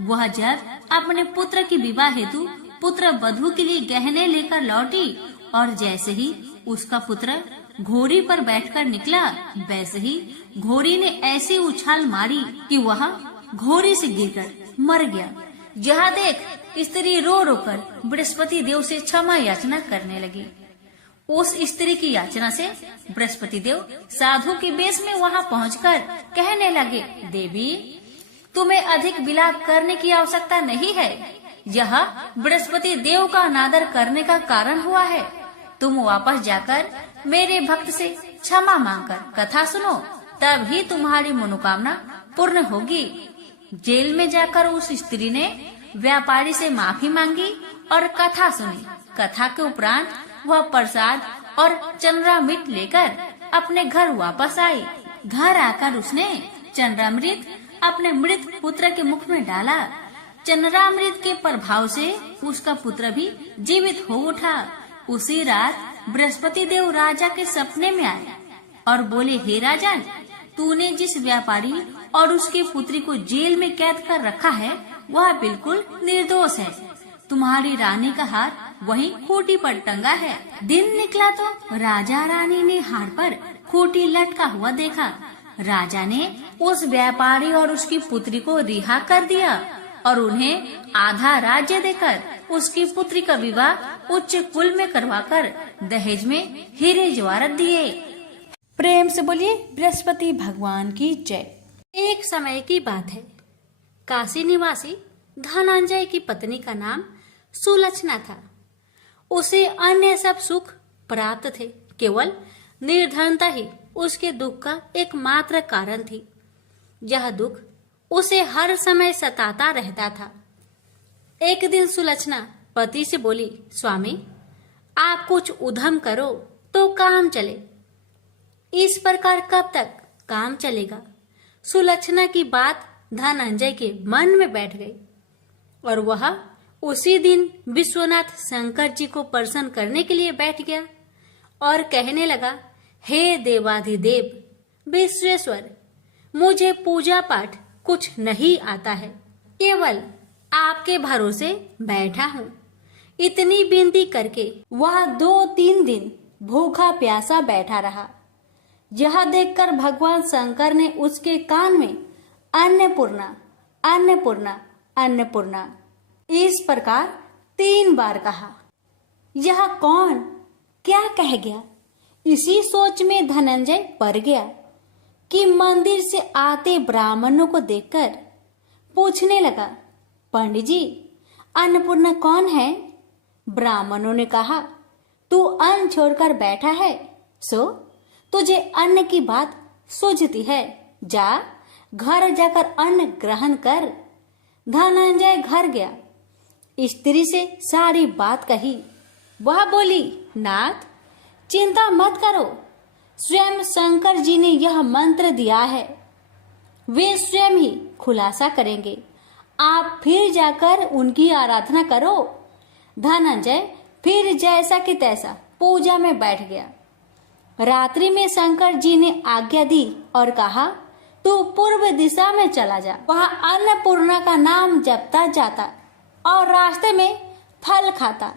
वह जब अपने पुत्र की विवाह हेतु पुत्र वधू के लिए गहने लेकर लौटी और जैसे ही उसका पुत्र घोड़ी पर बैठकर निकला, वैसे ही घोड़ी ने ऐसी उछाल मारी कि वह घोड़ी से गिरकर मर गया। जहाँ देख स्त्री रो रो कर बृहस्पति देव से क्षमा याचना करने लगी। उस स्त्री की याचना से बृहस्पति देव साधु के वेश में वहाँ पहुंचकर कहने लगे, देवी तुम्हें अधिक विलाप करने की आवश्यकता नहीं है, यह बृहस्पति देव का अनादर करने का कारण हुआ है। तुम वापस जाकर मेरे भक्त से क्षमा मांगकर कथा सुनो, तभी तुम्हारी मनोकामना पूर्ण होगी। जेल में जाकर उस स्त्री ने व्यापारी से माफी मांगी और कथा सुनी। कथा के उपरांत वह प्रसाद और चंद्रामृत लेकर अपने घर वापस आई। घर आकर उसने चंद्रामृत अपने मृत पुत्र के मुख में डाला। चंद्रामृत के प्रभाव से उसका पुत्र भी जीवित हो उठा। उसी रात बृहस्पति देव राजा के सपने में आए और बोले, हे राजन, तूने जिस व्यापारी और उसकी पुत्री को जेल में कैद कर रखा है वह बिल्कुल निर्दोष है। तुम्हारी रानी का हार वहीं खूंटी पर टंगा है। दिन निकला तो राजा रानी ने हार पर खूंटी लटका हुआ देखा। राजा ने उस व्यापारी और उसकी पुत्री को रिहा कर दिया और उन्हें आधा राज्य देकर उसकी पुत्री का विवाह उच्च कुल में करवाकर दहेज में हीरे जवाहरात दिए। प्रेम से बोलिए बृहस्पति भगवान की जय। एक समय की बात है, काशी निवासी धनंजय की पत्नी का नाम सुलक्षणा था। उसे अन्य सब सुख प्राप्त थे, केवल निर्धनता ही उसके दुख का एकमात्र कारण थी। यह दुख उसे हर समय सताता रहता था। एक दिन सुलक्षणा पति से बोली, स्वामी आप कुछ उद्यम करो तो काम चले। इस प्रकार कब तक काम चलेगा? सुलक्षणा की बात धनंजय के मन में बैठ गई और वह उसी दिन विश्वनाथ शंकर जी को प्रसन्न करने के लिए बैठ गया और कहने लगा, हे देवाधिदेव विश्वेश्वर, मुझे पूजा पाठ कुछ नहीं आता है, केवल आपके भरोसे बैठा हूँ। इतनी विनती करके वह 2-3 दिन भूखा प्यासा बैठा रहा। यह देखकर भगवान शंकर ने उसके कान में अन्नपूर्णा अन्नपूर्णा अन्नपूर्णा इस प्रकार 3 बार कहा। यह कौन क्या कह गया? इसी सोच में धनंजय पड़ गया कि मंदिर से आते ब्राह्मणों को देखकर पूछने लगा, पंडित जी अन्नपूर्णा कौन है? ब्राह्मणों ने कहा, तू अन्न छोड़कर बैठा है, सो तुझे अन्न की बात सूझती है, जा घर जाकर अन्न ग्रहण कर। धनंजय घर गया, स्त्री से सारी बात कही। वह बोली, नाथ चिंता मत करो, स्वयं शंकर जी ने यह मंत्र दिया है, वे स्वयं ही खुलासा करेंगे। आप फिर जाकर उनकी आराधना करो। धनंजय फिर जैसा कि तैसा पूजा में बैठ गया। रात्रि में शंकर जी ने आज्ञा दी और कहा, तू पूर्व दिशा में चला जा, वहां अन्नपूर्णा का नाम जपता जाता और रास्ते में फल खाता,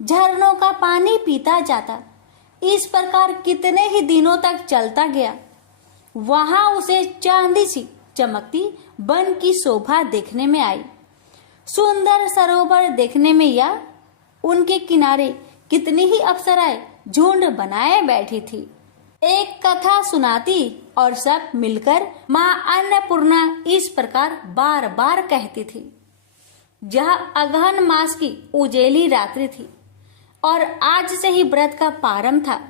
झरनों का पानी पीता जाता। इस प्रकार कितने ही दिनों तक चलता गया। वहां उसे चांदी सी चमकती वन की शोभा देखने में आई। सुंदर सरोवर देखने में या उनके किनारे कितनी ही अप्सराएं झुंड बनाए बैठी थी। एक कथा सुनाती और सब मिलकर माँ अन्नपूर्णा इस प्रकार बार बार कहती थी। जहाँ अगहन मास की उजेली रात्रि थी और आज से ही व्रत का प्रारंभ था।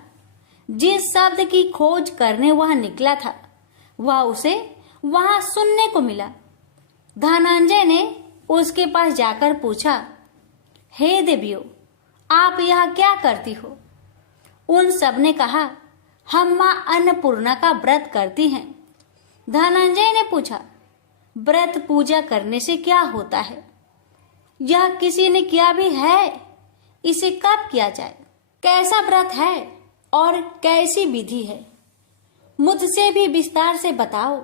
जिस शब्द की खोज करने वह निकला था वह उसे वहां सुनने को मिला। धनंजय ने उसके पास जाकर पूछा, हे देवियों, आप यहाँ क्या करती हो? उन सब ने कहा, हम माँ अन्नपूर्णा का व्रत करती हैं। धनंजय ने पूछा, व्रत पूजा करने से क्या होता है? यह किसी ने किया भी है? इसे कब किया जाए? कैसा व्रत है और कैसी विधि है? मुझसे भी विस्तार से बताओ।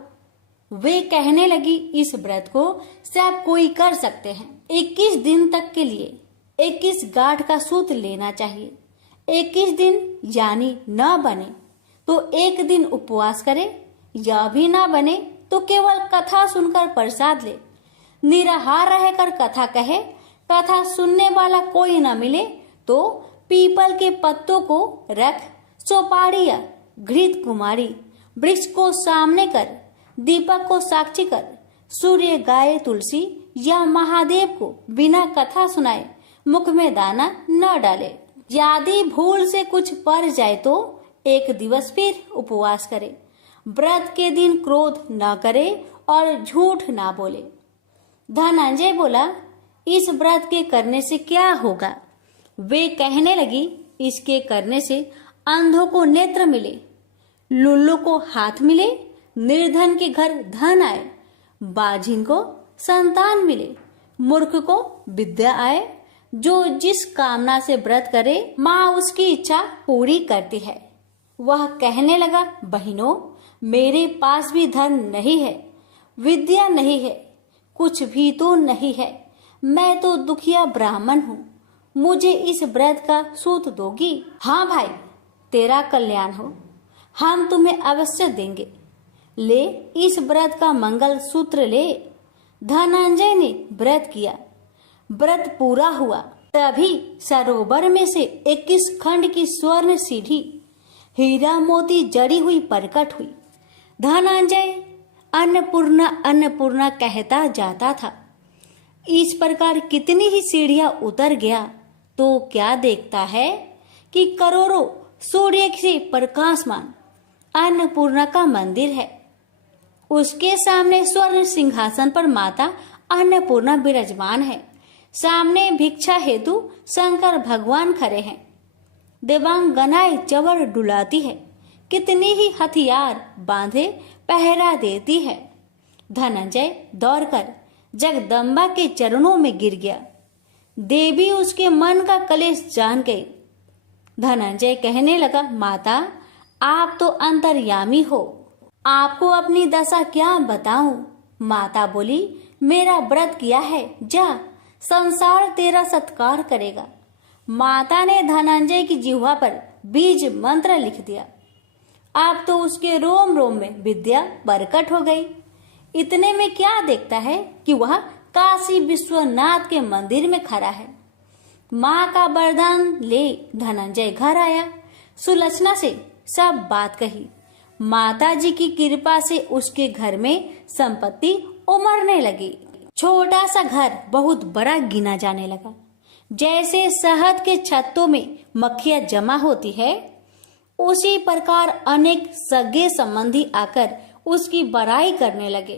वे कहने लगी, इस व्रत को सब कोई कर सकते हैं। 21 दिन तक के लिए 21 गांठ का सूत लेना चाहिए। 21 दिन यानी न बने तो एक दिन उपवास करे, या भी ना बने तो केवल कथा सुनकर प्रसाद ले। निराहार रहकर कथा कहे, कथा सुनने वाला कोई न मिले तो पीपल के पत्तों को रख, सुपारी या घृत कुमारी वृक्ष को सामने कर, दीपक को साक्षी कर, सूर्य गाय तुलसी या महादेव को बिना कथा सुनाए मुख में दाना न डाले। यदि भूल से कुछ पड़ जाए तो एक दिवस फिर उपवास करे। व्रत के दिन क्रोध न करे और झूठ ना बोले। धनंजय बोला, इस व्रत के करने से क्या होगा? वे कहने लगी, इसके करने से अंधों को नेत्र मिले, लुल्लू को हाथ मिले, निर्धन के घर धन आए, बाझिन को संतान मिले, मूर्ख को विद्या आए। जो जिस कामना से व्रत करे माँ उसकी इच्छा पूरी करती है। वह कहने लगा, बहनों, मेरे पास भी धन नहीं है, विद्या नहीं है, कुछ भी तो नहीं है। मैं तो दुखिया ब्राह्मण हूँ, मुझे इस व्रत का सूत दोगी? हाँ भाई, तेरा कल्याण हो, हम तुम्हें अवश्य देंगे। ले, इस व्रत का मंगल सूत्र ले। धनंजय ने व्रत किया। व्रत पूरा हुआ तभी सरोवर में से 21 खंड की स्वर्ण सीढ़ी हीरा मोती जड़ी हुई प्रकट हुई। धनंजय अन्नपूर्णा अन्नपूर्णा कहता जाता था। इस प्रकार कितनी ही सीढ़ियां उतर गया तो क्या देखता है कि करोड़ों सूर्य से प्रकाशमान अन्नपूर्णा का मंदिर है। उसके सामने स्वर्ण सिंहासन पर माता अन्नपूर्णा विराजमान है। सामने भिक्षा हेतु शंकर भगवान खड़े हैं। देवांगनाएं चवर डुलाती है, कितनी ही हथियार बांधे पहरा देती है। धनंजय दौड़कर जगदम्बा के चरणों में गिर गया। देवी उसके मन का कलेश जान गई। धनंजय कहने लगा, माता, आप तो अंतर्यामी हो, आपको अपनी दशा क्या बताऊं? माता बोली, मेरा व्रत किया है, जा, संसार तेरा सत्कार करेगा। माता ने धनंजय की जिह्वा पर बीज मंत्र लिख दिया। अब तो उसके रोम रोम में विद्या प्रकट हो गई। इतने में क्या देखता है कि वह काशी विश्वनाथ के मंदिर में खड़ा है। माँ का वरदान ले धनंजय घर आया। सुलक्षणा से सब बात कही। माता जी की कृपा से उसके घर में संपत्ति उमड़ने लगी। छोटा सा घर बहुत बड़ा गिना जाने लगा। जैसे शहद के छत्तों में मक्खियां जमा होती है, उसी प्रकार अनेक सगे संबंधी आकर उसकी बड़ाई करने लगे।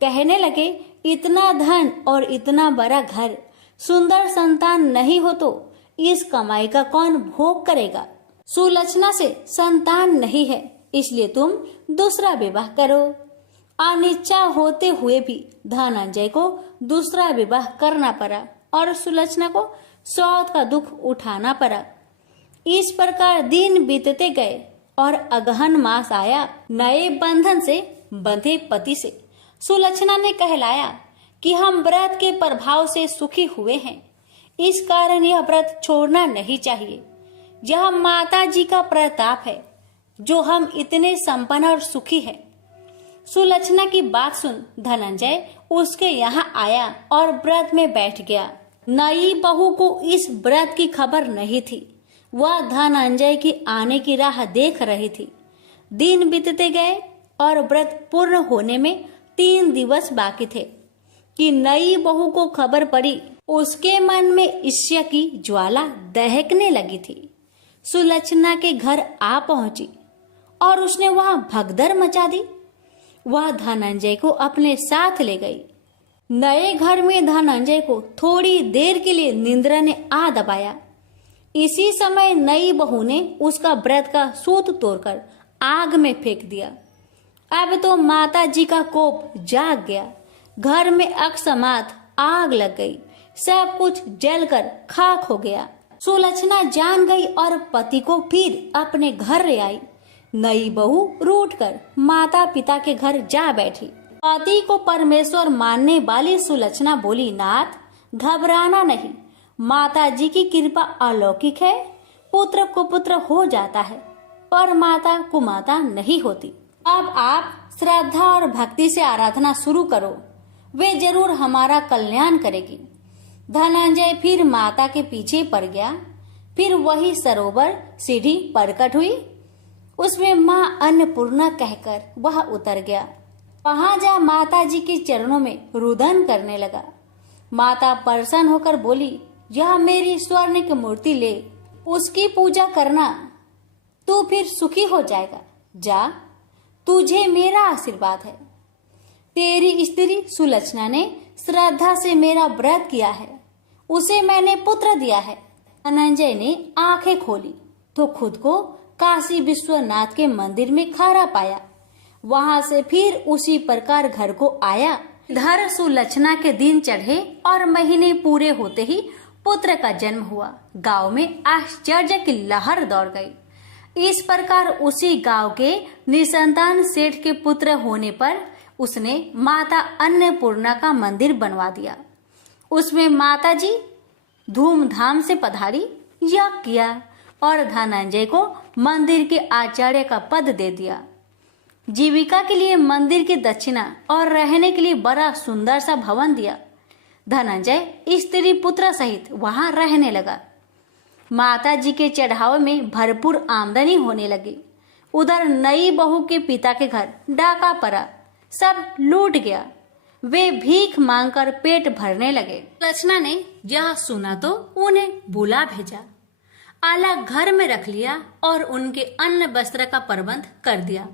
कहने लगे, इतना धन और इतना बड़ा घर, सुंदर संतान नहीं हो तो इस कमाई का कौन भोग करेगा? सुलक्षणा से संतान नहीं है, इसलिए तुम दूसरा विवाह करो। अनिच्छा होते हुए भी धनंजय को दूसरा विवाह करना पड़ा और सुलोचना को सौत का दुख उठाना पड़ा। इस प्रकार दिन बीतते गए और अगहन मास आया। नए बंधन से बंधे पति से सुलोचना ने कहलाया कि हम व्रत के प्रभाव से सुखी हुए हैं, इस कारण यह व्रत छोड़ना नहीं चाहिए। यह माता जी का प्रताप है जो हम इतने संपन्न और सुखी हैं। सुलोचना की बात सुन धनंजय उसके यहाँ आया और व्रत में बैठ गया। नई बहू को इस व्रत की खबर नहीं थी। वह धनंजय की आने की राह देख रही थी। दिन बीतते गए और व्रत पूर्ण होने में 3 दिवस बाकी थे कि नई बहू को खबर पड़ी। उसके मन में ईर्ष्या की ज्वाला दहकने लगी थी। सुलोचना के घर आ पहुंची और उसने वहां भगदड़ मचा दी। वह धनंजय को अपने साथ ले गई। नए घर में धनंजय को थोड़ी देर के लिए निंद्रा ने आ दबाया। इसी समय नई बहू ने उसका व्रत का सूत तोड़कर आग में फेंक दिया। अब तो माता जी का कोप जाग गया। घर में अकस्मात आग लग गई। सब कुछ जलकर खाक हो गया। सुलोचना जान गई और पति को फिर अपने घर ले आई। नई बहू रूठकर माता पिता के घर जा बैठी। पति को परमेश्वर मानने वाली सुलोचना बोली, नाथ घबराना नहीं, माता जी की कृपा अलौकिक है। पुत्र कुपुत्र हो जाता है पर माता कुमाता नहीं होती। अब आप श्रद्धा और भक्ति से आराधना शुरू करो, वे जरूर हमारा कल्याण करेगी। धनंजय फिर माता के पीछे पड़ गया। फिर वही सरोवर सीढ़ी प्रकट हुई। उसमें माँ अन्नपूर्णा कहकर वह उतर गया। वहां जा माता जी के चरणों में रुदन करने लगा। माता प्रसन्न होकर बोली, यह मेरी स्वर्ण की मूर्ति ले, उसकी पूजा करना, तू फिर सुखी हो जाएगा। जा, तुझे मेरा आशीर्वाद है। तेरी स्त्री सुलोचना ने श्रद्धा से मेरा व्रत किया है, उसे मैंने पुत्र दिया है। धनंजय ने आंखें खोली तो खुद को काशी विश्वनाथ के मंदिर में खड़ा पाया। वहां से फिर उसी प्रकार घर को आया। इधर सुलोचना के दिन चढ़े और महीने पूरे होते ही पुत्र का जन्म हुआ। गांव में आश्चर्य की लहर दौड़ गई। इस प्रकार उसी गांव के निसंतान सेठ के पुत्र होने पर उसने माता अन्नपूर्णा का मंदिर बनवा दिया। उसमें माता जी धूमधाम से पधारी, यज्ञ किया और धनंजय को मंदिर के आचार्य का पद दे दिया। जीविका के लिए मंदिर की दक्षिणा और रहने के लिए बड़ा सुंदर सा भवन दिया। धनंजय स्त्री पुत्र सहित वहां रहने लगा। माता जी के चढ़ावे में भरपूर आमदनी होने लगी। उधर नई बहू के पिता के घर डाका पड़ा, सब लूट गया। वे भीख मांगकर पेट भरने लगे। सुलोचना ने यह सुना तो उन्हें बुला भेजा, अलग घर में रख लिया और उनके अन्न वस्त्र का प्रबंध कर दिया।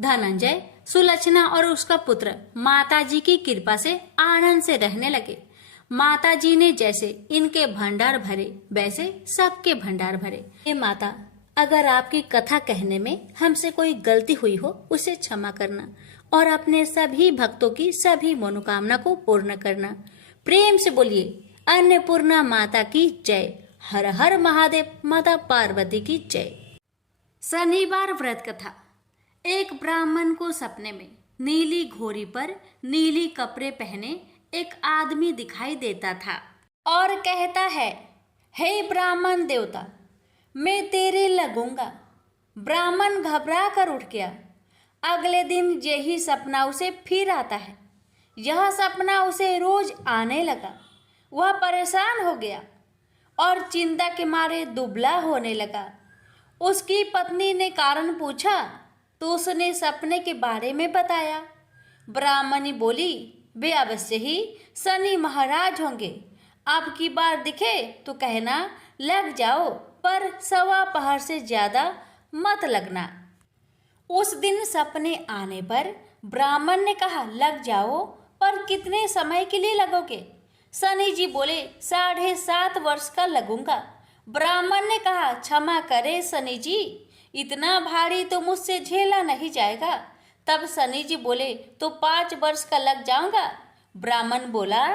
धनंजय, सुलोचना और उसका पुत्र माता जी की कृपा से आनंद से रहने लगे। माता जी ने जैसे इनके भंडार भरे वैसे सबके भंडार भरे। हे माता, अगर आपकी कथा कहने में हमसे कोई गलती हुई हो उसे क्षमा करना और अपने सभी भक्तों की सभी मनोकामना को पूर्ण करना। प्रेम से बोलिए अन्नपूर्णा माता की जय। हर हर महादेव, माता पार्वती की जय। शनिवार व्रत कथा। एक ब्राह्मण को सपने में नीली घोड़ी पर नीली कपड़े पहने एक आदमी दिखाई देता था और कहता है, हे ब्राह्मण देवता, मैं तेरे लगूंगा। ब्राह्मण घबरा कर उठ गया। अगले दिन यही सपना उसे फिर आता है। यह सपना उसे रोज आने लगा। वह परेशान हो गया और चिंता के मारे दुबला होने लगा। उसकी पत्नी ने कारण पूछा तो उसने सपने के बारे में बताया। ब्राह्मणी बोली, वे अवश्य ही शनि महाराज होंगे। अब की बार दिखे तो कहना लग जाओ, पर 1.25 पहर से ज्यादा मत लगना। उस दिन सपने आने पर ब्राह्मण ने कहा, लग जाओ, पर कितने समय के लिए लगोगे? शनि जी बोले, 7.5 वर्ष का लगूंगा। ब्राह्मण ने कहा, क्षमा करे शनि जी, इतना भारी तो मुझसे झेला नहीं जाएगा। तब शनि जी बोले, तो 5 वर्ष का लग जाऊंगा। ब्राह्मण बोला,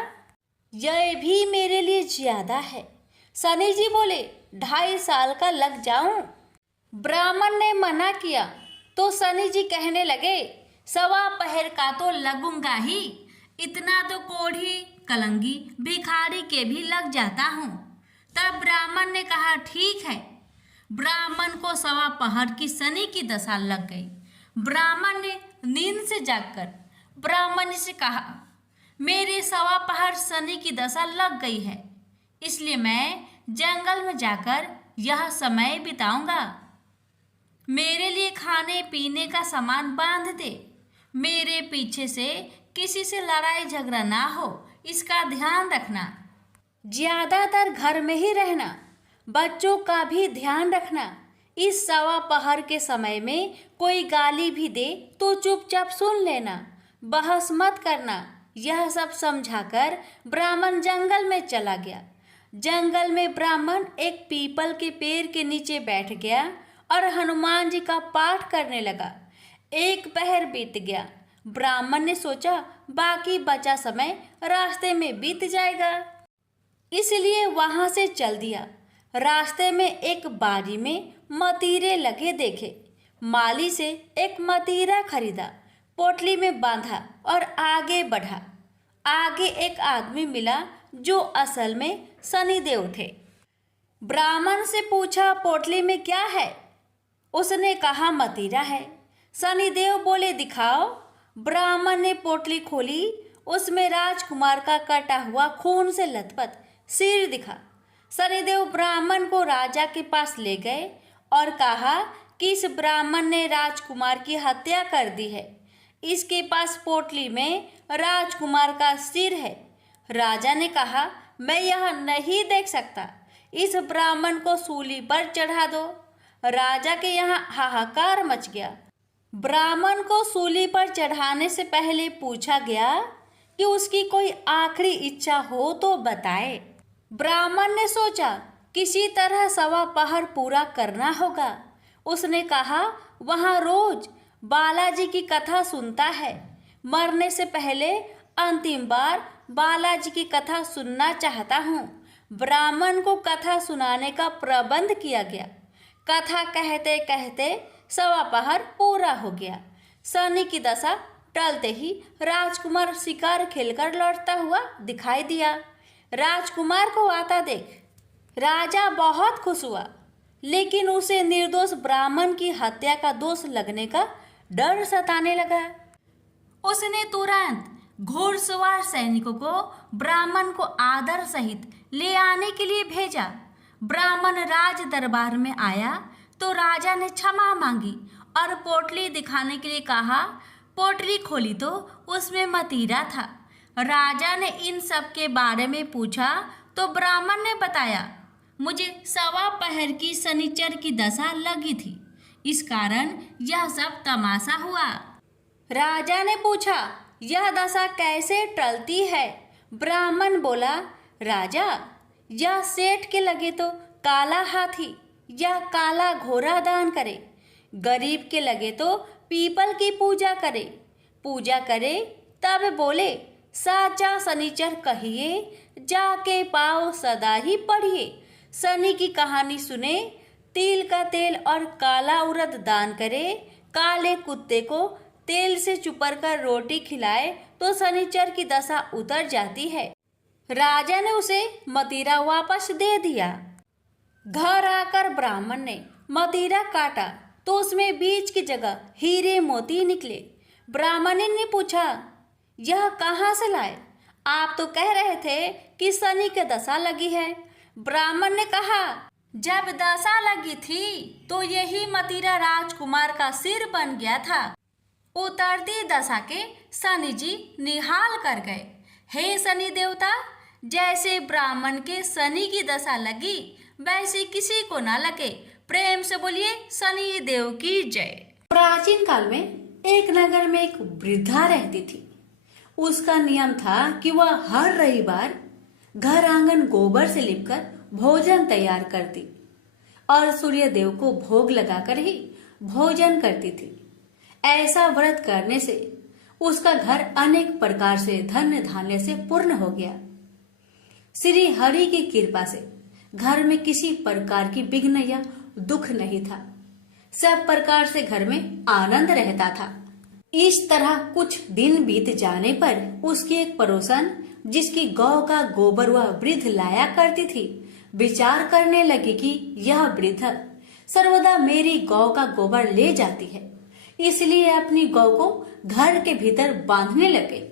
यह भी मेरे लिए ज्यादा है। शनि जी बोले, 2.5 साल का लग जाऊं। ब्राह्मण ने मना किया तो शनि जी कहने लगे, 1.25 पहर का तो लगूंगा ही, इतना तो कोढ़ी कलंगी भिखारी के भी लग जाता हूँ। तब ब्राह्मण ने कहा, ठीक है। ब्राह्मण को 1.25 पहर की शनि की दशा लग गई। ब्राह्मण ने नींद से जागकर ब्राह्मण से कहा, मेरे 1.25 पहर शनि की दशा लग गई है, इसलिए मैं जंगल में जाकर यह समय बिताऊंगा। मेरे लिए खाने पीने का सामान बांध दे। मेरे पीछे से किसी से लड़ाई झगड़ा ना हो, इसका ध्यान रखना। ज्यादातर घर में ही रहना, बच्चों का भी ध्यान रखना। इस 1.25 पहर के समय में कोई गाली भी दे तो चुपचाप सुन लेना, बहस मत करना। यह सब समझाकर ब्राह्मण जंगल में चला गया। जंगल में ब्राह्मण एक पीपल के पेड़ के नीचे बैठ गया और हनुमान जी का पाठ करने लगा। 1 पहर बीत गया। ब्राह्मण ने सोचा बाकी बचा समय रास्ते में बीत जाएगा, इसलिए वहां से चल दिया। रास्ते में एक बारी में मतीरे लगे देखे। माली से एक मतीरा खरीदा, पोटली में बांधा और आगे बढ़ा। आगे एक आदमी मिला जो असल में शनिदेव थे। ब्राह्मण से पूछा, पोटली में क्या है? उसने कहा, मतीरा है। शनिदेव बोले, दिखाओ। ब्राह्मण ने पोटली खोली। उसमें राजकुमार का कटा हुआ खून से लथपथ सिर दिखा। शनिदेव ब्राह्मण को राजा के पास ले गए और कहा कि इस ब्राह्मण ने राजकुमार की हत्या कर दी है। इसके पास पोटली में राजकुमार का सिर है। राजा ने कहा, मैं यह नहीं देख सकता, इस ब्राह्मण को सूली पर चढ़ा दो। राजा के यहाँ हाहाकार मच गया। ब्राह्मण को सूली पर चढ़ाने से पहले पूछा गया कि उसकी कोई आखिरी इच्छा हो तो बताए। ब्राह्मण ने सोचा किसी तरह 1.25 पहर पूरा करना होगा। उसने कहा, वहाँ रोज बालाजी की कथा सुनता है। मरने से पहले अंतिम बार बालाजी की कथा सुनना चाहता हूँ। ब्राह्मण को कथा सुनाने का प्रबंध किया गया। कथा कहते कहते 1.25 पहर पूरा हो गया। शनि की दशा टलते ही राजकुमार शिकार खेलकर लौटता हुआ दिखाई दिया। राजकुमार को आता देख राजा बहुत खुश हुआ, लेकिन उसे निर्दोष ब्राह्मण की हत्या का दोष लगने का डर सताने लगा। उसने तुरंत घोड़सवार सैनिकों को ब्राह्मण को आदर सहित ले आने के लिए भेजा। ब्राह्मण राज दरबार में आया तो राजा ने क्षमा मांगी और पोटली दिखाने के लिए कहा। पोटली खोली तो उसमें मतीरा था। राजा ने इन सब के बारे में पूछा तो ब्राह्मण ने बताया, मुझे 1.25 पहर की शनिचर की दशा लगी थी, इस कारण यह सब तमाशा हुआ। राजा ने पूछा, यह दशा कैसे टलती है? ब्राह्मण बोला, राजा, यह सेठ के लगे तो काला हाथी या काला घोड़ा दान करे, गरीब के लगे तो पीपल की पूजा करे तब बोले, साचा शनिचर कहिए, जाके पाओ सदा ही पढ़िए। शनि की कहानी सुने, तिल का तेल और काला उड़द दान करे, काले कुत्ते को तेल से चुपर कर रोटी खिलाए तो शनिचर की दशा उतर जाती है। राजा ने उसे मतीरा वापस दे दिया। घर आकर ब्राह्मण ने मतीरा काटा तो उसमें बीज की जगह हीरे मोती निकले। ब्राह्मण ने पूछा, यह कहाँ से लाए? आप तो कह रहे थे कि शनि की दशा लगी है। ब्राह्मण ने कहा, जब दशा लगी थी तो यही मतीरा राजकुमार का सिर बन गया था। उतरती दशा के शनि जी निहाल कर गए। हे शनि देवता, जैसे ब्राह्मण के शनि की दशा लगी वैसे किसी को ना लगे। प्रेम से बोलिए शनि देव की जय। प्राचीन काल में एक नगर में एक वृद्धा रहती थी। उसका नियम था कि वह हर रविवार घर आंगन गोबर से लिपकर भोजन तैयार करती और सूर्य देव को भोग लगाकर ही भोजन करती थी। ऐसा व्रत करने से उसका घर अनेक प्रकार से धन्य धान्य से पूर्ण हो गया। श्री हरि की कृपा से घर में किसी प्रकार की विघ्न या दुख नहीं था। सब प्रकार से घर में आनंद रहता था। इस तरह कुछ दिन बीत जाने पर उसकी एक पड़ोसन, जिसकी गौ का गोबर वह वृद्ध लाया करती थी, विचार करने लगी कि यह वृद्ध सर्वदा मेरी गौ का गोबर ले जाती है, इसलिए अपनी गौ को घर के भीतर बांधने लगे।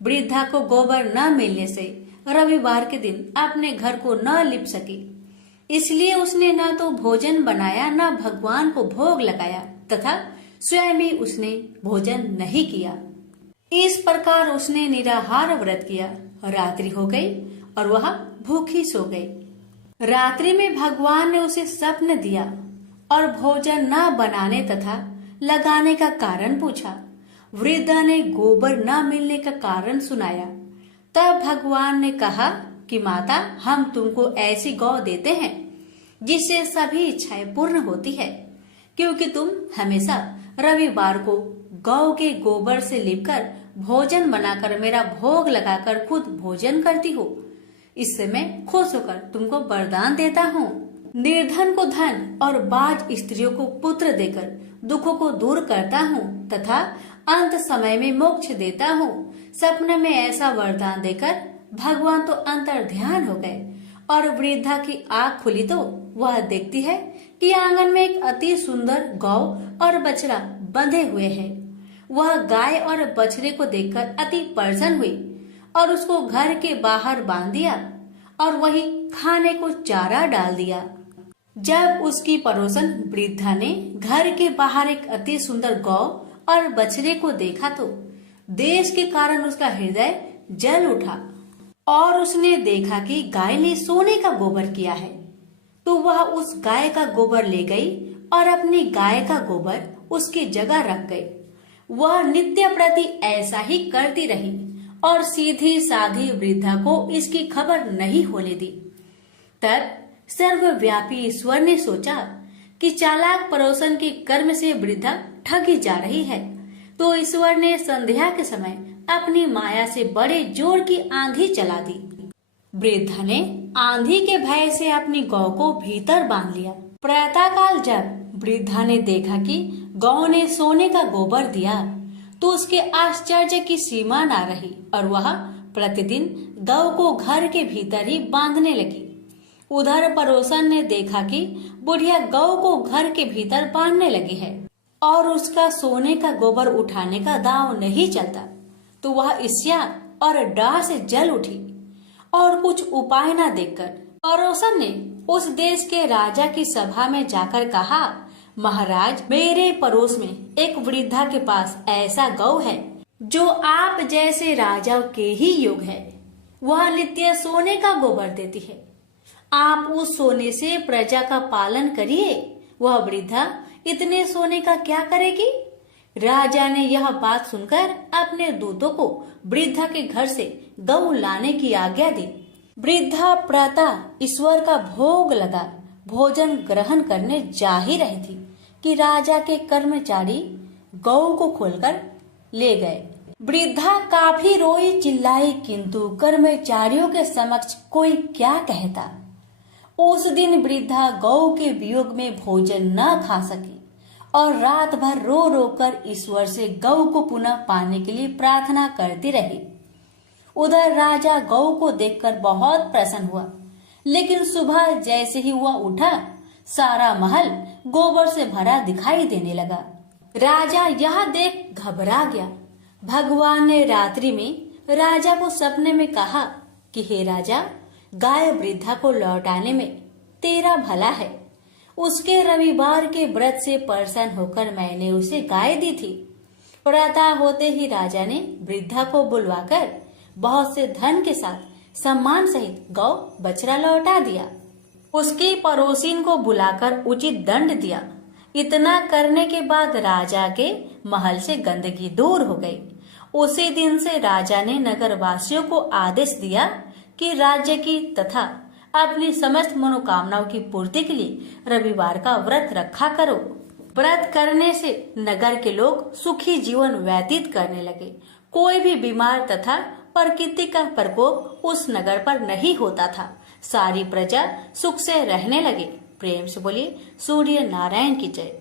वृद्धा को गोबर न मिलने से रविवार के दिन अपने घर को न लिप सकी, इसलिए उसने न तो भोजन बनाया न भगवान को भोग लगाया तथा स्वयं भी उसने भोजन नहीं किया। इस प्रकार उसने निराहार व्रत किया। रात्रि हो गई और वह भूखी सो गई। रात्रि में भगवान ने उसे स्वप्न दिया और भोजन न बनाने तथा लगाने का कारण पूछा। वृद्धा ने गोबर न मिलने का कारण सुनाया। तब भगवान ने कहा कि माता, हम तुमको ऐसी गौ देते हैं जिससे सभी इच्छाएं पूर्ण होती है, क्योंकि तुम हमेशा रविवार को गौ के गोबर से लिपकर भोजन बनाकर मेरा भोग लगाकर खुद भोजन करती हो। इससे मैं खुश होकर तुमको वरदान देता हूँ। निर्धन को धन और बाज स्त्रियों को पुत्र देकर दुखों को दूर करता हूँ तथा अंत समय में मोक्ष देता हूँ। सपने में ऐसा वरदान देकर भगवान तो अंतर ध्यान हो गए और वृद्धा की आँख खुली तो वह देखती है कि आंगन में एक अति सुंदर गौ और बछड़ा बंधे हुए हैं। वह गाय और बछड़े को देखकर अति प्रसन्न हुई और उसको घर के बाहर बांध दिया और वही खाने को चारा डाल दिया। जब उसकी पड़ोसन वृद्धा ने घर के बाहर एक अति सुंदर गौ और बछड़े को देखा तो देश के कारण उसका हृदय जल उठा और उसने देखा कि गाय ने सोने का गोबर किया है, तो वह उस गाय का गोबर ले गई और अपनी गाय का गोबर उसकी जगह रख गई। वह नित्य प्रति ऐसा ही करती रही और सीधी साधी वृद्धा को इसकी खबर नहीं होने दी। तब सर्वव्यापी ईश्वर ने सोचा कि चालाक पड़ोसन के कर्म से वृद्धा ठगी जा रही है, तो ईश्वर ने संध्या के समय अपनी माया से बड़े जोर की आंधी चला दी। वृद्धा ने आंधी के भय से अपनी गौ को भीतर बांध लिया। प्रातःकाल जब वृद्धा ने देखा कि गौ ने सोने का गोबर दिया, तो उसके आश्चर्य की सीमा न रही और वह प्रतिदिन गौ को घर के भीतर ही बांधने लगी। उधर पड़ोसन ने देखा कि बुढ़िया गौ को घर के भीतर बांधने लगी है और उसका सोने का गोबर उठाने का दांव नहीं चलता, तो वह ईर्ष्या और डाह से जल उठी और कुछ उपाय न देखकर पड़ोसन ने उस देश के राजा की सभा में जाकर कहा, महाराज, मेरे पड़ोस में एक वृद्धा के पास ऐसा गौ है जो आप जैसे राजा के ही योग है। वह नित्य सोने का गोबर देती है। आप उस सोने से प्रजा का पालन करिए। वह वृद्धा इतने सोने का क्या करेगी? राजा ने यह बात सुनकर अपने दूतों को वृद्धा के घर से गौ लाने की आज्ञा दी। वृद्धा प्रातः ईश्वर का भोग लगा भोजन ग्रहण करने जा ही रही थी कि राजा के कर्मचारी गौ को खोलकर ले गए। वृद्धा काफी रोई चिल्लाई, किंतु कर्मचारियों के समक्ष कोई क्या कहता। उस दिन वृद्धा गौ के वियोग में भोजन न खा सकी और रात भर रो रो कर ईश्वर से गौ को पुनः पाने के लिए प्रार्थना करती रही। उधर राजा गौ को देखकर बहुत प्रसन्न हुआ, लेकिन सुबह जैसे ही वह उठा, सारा महल गोबर से भरा दिखाई देने लगा। राजा यह देख घबरा गया। भगवान ने रात्रि में राजा को सपने में कहा कि हे राजा, गाय वृद्धा को लौटाने में तेरा भला है। उसके रविवार के व्रत से प्रसन्न होकर मैंने उसे गाय दी थी। प्रातः होते ही राजा ने वृद्धा को बुलवाकर बहुत से धन के साथ सम्मान सहित गौ बछड़ा लौटा दिया। उसकी पड़ोसिन को बुलाकर उचित दंड दिया। इतना करने के बाद राजा के महल से गंदगी दूर हो गई। उसी दिन से राजा ने नगरवासियों को आदेश दिया कि राज्य की तथा अपनी समस्त मनोकामनाओं की पूर्ति के लिए रविवार का व्रत रखा करो। व्रत करने से नगर के लोग सुखी जीवन व्यतीत करने लगे। कोई भी बीमार तथा प्रकृति का प्रकोप उस नगर पर नहीं होता था। सारी प्रजा सुख से रहने लगी। प्रेम से बोलिए सूर्य नारायण की जय।